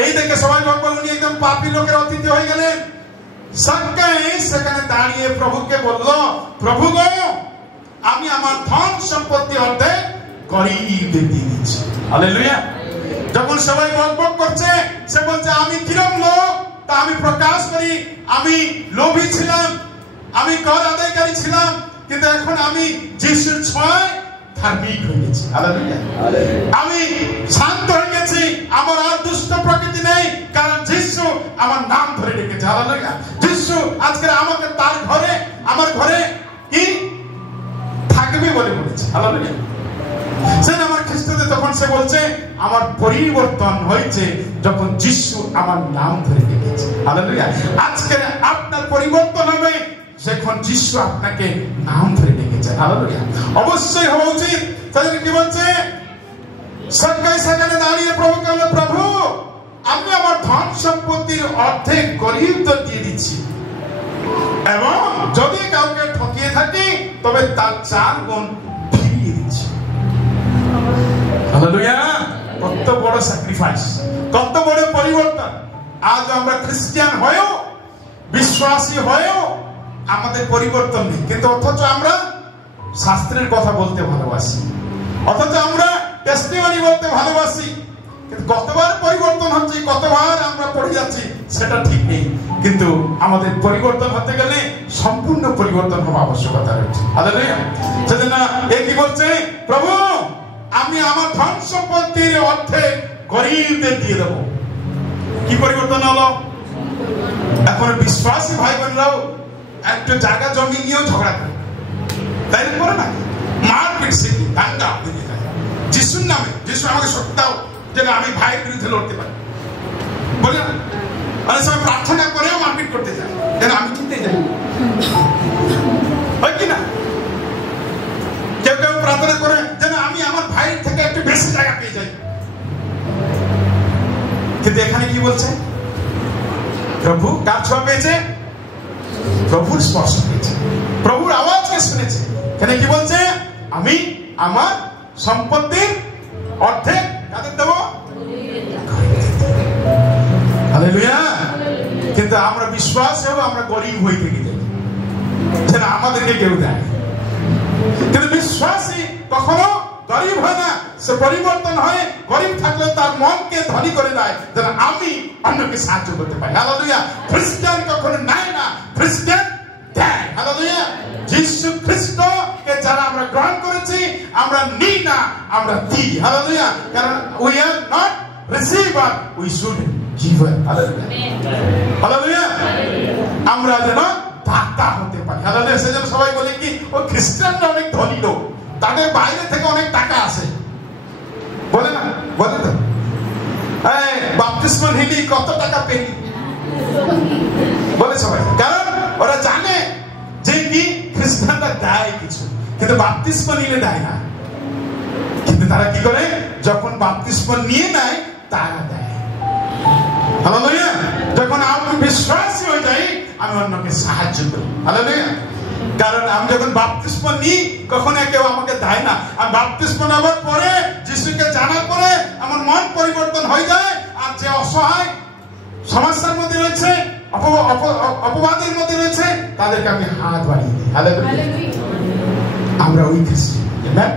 এই দেখে সবাই বলবেন উনি একদম পাপী লোকের অতিথি হয়ে গেলেন। সাক্কাই সেখানে দাঁড়িয়ে প্রভুকে বলল, প্রভু গো, আমি আমার ধন সম্পত্তি অর্ধেক গরীবদের দিয়ে দিচ্ছি। হালেলুয়া। যখন সবাই বকবক করছে, সে বলছে আমি কিরম লোক তা আমি প্রকাশ করি। আমি লোভী ছিলাম, আমি কর আদায়কারী ছিলাম, কিন্তু এখন আমি যিশুর ছোঁয়ায় ধার্মিক হয়ে গেছি। হালেলুয়া। আমি শান্ত হয়ে গেছি, আমার আর দুষ্ট প্রকৃতি নেই, কারণ যিশু আমার নাম ধরে রেখেছে। হালেলুয়া। যিশু আজকে আমাকে তার ঘরে, আমার ঘরে কি থাকবে বলে বলেছে। হালেলুয়া। সে আমার খ্রিস্টদের তখন সে বলছে আমার পরিবর্তন হয়েছে যখন যিশু আমার নাম ধরে রেখেছে। হালেলুয়া। আজকে আপনার পরিবর্তন হবে যখন যিশু আপনাকে নাম ধরে রেখেছে। হালেলুয়া। অবশ্যই হওয়া উচিত। তাহলে কি বলছে? সাক্কাই সেখানে দাঁড়িয়ে প্রভুকে বলল, প্রভু, আমি আমার ধন সম্পত্তির অর্ধেক গরীবদের দিয়ে দিচ্ছি, এবং যদি কাউকে ঠকিয়ে থাকি তবে তার 4 গুণ ফিরিয়ে দিচ্ছি। হালেলুয়া। কত বড় স্যাক্রিফাইস, কত বড় পরিবর্তন। আজ আমরা খ্রিস্টান হয়েও, বিশ্বাসী হয়েও আমাদের পরিবর্তন নেই, কিন্তু অথচ আমরা শাস্ত্রের কথা বলতে ভালোবাসি, অথচ আমরা টেস্টিমনি বলতে ভালোবাসি, কিন্তু কতবার পরিবর্তন হচ্ছে, কতবার আমরা পড়ে যাচ্ছি সেটা ঠিক নেই। কিন্তু আমাদের পরিবর্তন হতে গেলে সম্পূর্ণ পরিবর্তন হওয়া আবশ্যকতা রয়েছে। হালেলুয়া। সেজন্য এ কি বলছে? প্রভু, আমি আমার ধন সম্পত্তির অর্ধেক গরিবদের দিয়ে দেবো। কি পরিবর্তন হলো? এখন বিশ্বাসী ভাই বোনরাও একটা জায়গা জমি নিয়েও ঝগড়া করে, তাই করে না? মারপিট শিখি, দাঙ্গা বেরিয়ে যায় যিশুর নামে। যিশু আমাকে শক্তি দাও যেন আমি ভাইয়ের বিরুদ্ধে লড়তে পারি, বলে না? অনেক সময় প্রার্থনা করেও মারপিট করতে যায় যেন আমি কিনতে যাই, হয় কি না? কেউ কেউ প্রার্থনা করে যেন আমি আমার ভাইয়ের থেকে একটু বেশি জায়গা পেয়ে যাই। কিন্তু এখানে কি বলছে? প্রভু কার ছোঁয়া পেয়েছে? প্রভুর স্পর্শ পেয়েছে, প্রভুর আওয়াজকে শুনেছে। এখানে কি বলছে? আমি আমার সম্পত্তির অর্ধেক কাদের দেব? হালেলুয়া। কিন্তু আমরা বিশ্বাসেও আমরা গরিব হয়ে থেকে যাই, যেন আমাদেরকে কেউ দেয়। কিন্তু বিশ্বাসী কখনো গরিব হয় না, সে পরিবর্তন হয়। গরিব থাকলে তার মনকে ধনী করে দেয় যেন আমি অন্যকে সাহায্য করতে পারি। হালেলুয়া। খ্রিস্টান কখনো নেয় না, খ্রিস্টান দেয়। হালেলুয়া। যিশু খ্রিস্টকে যারা আমরা গ্রহণ করেছি, আমরা নিই না, আমরা দিই। হালেলুয়া। কারণ we are not receiver, we should giver. Hallelujah. Hallelujah. আমরা যেন দাতা হতে পারি। হালেলুয়া। সেজন্য সবাই বলে কি ও খ্রিস্টানরা অনেক ধনী লোক, তাদের বাইরে থেকে অনেক টাকা আসে, বলে না? বলে তো বাপ্তিস্ম নিলি কত টাকা পেলি, বলে সবাই। কারণ ওরা জানে যে কি খ্রিস্টানরা দেয় কিছু, কিন্তু বাপ্তিস্ম নিলে দেয় না। কিন্তু তারা কি করে? যখন বাপ্তিস্ম নিয়ে নেয় তারা দেয়। হালেলুয়া। যখন আমি বিশ্বাসী হয়ে যাই, আমি অন্যকে সাহায্য করি। হালেলুয়া। কারণ আমি যখন বাপ্তিস্ম নিই, কখনো কেউ আমাকে দেয় না। আমি বাপ্তিস্ম নেওয়ার পরে, যিশুকে জানার পরে আমার মন পরিবর্তন হয়ে যায়। আর যে অসহায় সমস্যার মধ্যে রয়েছে, অপবাদের মধ্যে রয়েছে, তাদেরকে আমি হাত বাড়িয়ে দিই। হালেলুয়া। আমরা ওই খ্রিস্টান।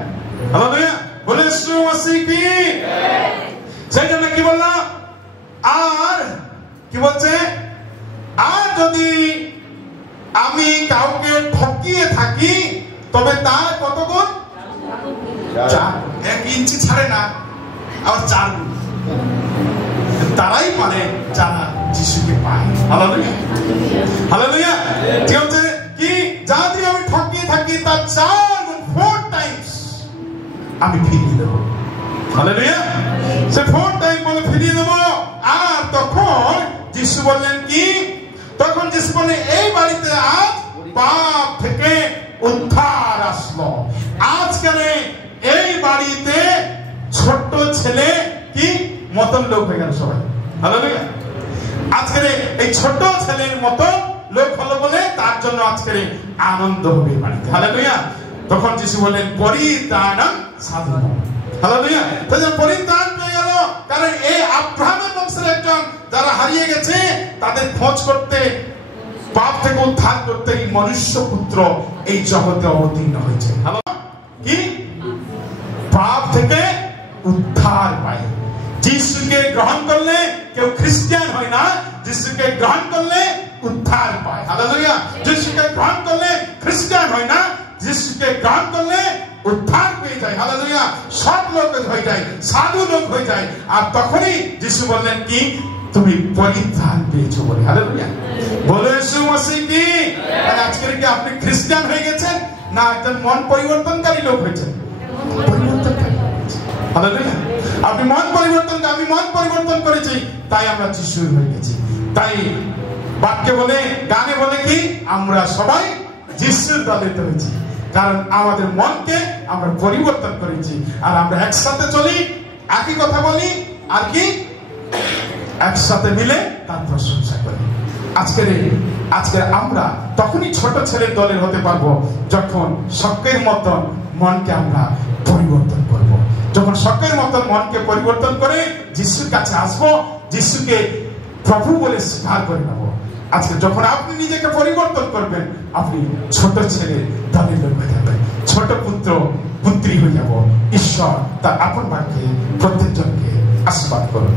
হালেলুয়া। বলে ইয়েশু মসিহ কি? সেই জন্য কি বললাম? আর কি বলছে? আর যদি আমি কাউকে ঠকিয়ে থাকি, তবে তার কত গুণ? 1 ইঞ্চি ছাড়ে না, আবার 4 গুণ। তারাই পারে যারা যিশুকে পায়। হালেলুয়া। হালেলুয়া। ঠিক আছে কি? যদি আমি ঠকিয়ে থাকি, তার 4 গুণ, 4 টাইমস আমি ফিরিয়ে দেবো। হালেলুয়া। সে 4 টাইম বলে ফিরিয়ে দেবো। আর তখন যিশু বললেন কি? তখন যিশু বললেন এই বাড়িতে আজ পাপ থেকে উদ্ধার আসলো। আজকালে এই বাড়িতে ছোট্ট ছেলে কি মতন লোক হয়ে গেল সবাই। হালেলুয়া। আজকের এই ছোট ছেলের মতো লোক হলো বলে তার জন্য আজকের আনন্দ হবে বাড়িতে। হালেলুয়া। তখন যিশু বললেন পরিত্রাণং সাধনম। হালেলুয়া। তাহলে পরিত্রাণ পেয়ে গেল। কারণ এই আব্রাহামের বংশের একজন যারা হারিয়ে গেছে, তাদের খোঁজ করতে, পাপ থেকে উদ্ধার করতে এই মনুষ্য পুত্র এই জগতে অবতীর্ণ হয়েছে। কি? পাপ থেকে উদ্ধার পায়। যিশুকে গ্রহণ করলে কেউ খ্রিস্টান হয় না, যিশুকে গ্রহণ করলে উদ্ধার পায়। হালেলুয়া। যিশুকে গ্রহণ করলে খ্রিস্টান হয় না, যিশুকে গ্রহণ করলে উদ্ধার পেয়ে যায়। হালেলুয়া। সব লোক হয়ে যায়, সাধু লোক হয়ে যায়। আর তখনই যিশু বললেন কি? তুমি পরিত্রাণ পেয়েছো বলে। হালেলুয়া। বলে ইয়েশু মসিহ কি? আজকে কি আপনি খ্রিস্টান হয়ে গেছেন, না একজন মন পরিবর্তনকারী লোক হয়েছেন? পরিবর্তনকারী। হালেলুয়া। আপনি মন পরিবর্তন, আমি মন পরিবর্তন করেছি, তাই আমরা যিশুর হয়ে গেছি। তাই বাক্যে বলে, গানে বলে কি? আমরা সবাই যিশুর দলে হয়েছি, কারণ আমাদের মনকে আমরা পরিবর্তন করেছি। আর আমরা একসাথে চলি, একই কথা বলি, আর কি একসাথে মিলে তার প্রশংসা করি। আজকে আমরা তখনই ছোট ছেলের দলের হতে পারবো, যখন শখের মতন মনকে আমরা পরিবর্তন করব। যখন শখের মতন মনকে পরিবর্তন করে যিশুর কাছে আসবো, যিশুকে প্রভু বলে স্বীকার করে নেব। আজকে যখন আপনি নিজেকে পরিবর্তন করবেন, আপনি ছোট ছেলে দলের লোক হয়ে যাবেন, ছোট পুত্র পুত্রী হয়ে যাব। ঈশ্বর তার আপন বাক্যে প্রত্যেকজনকে আশীর্বাদ করুন।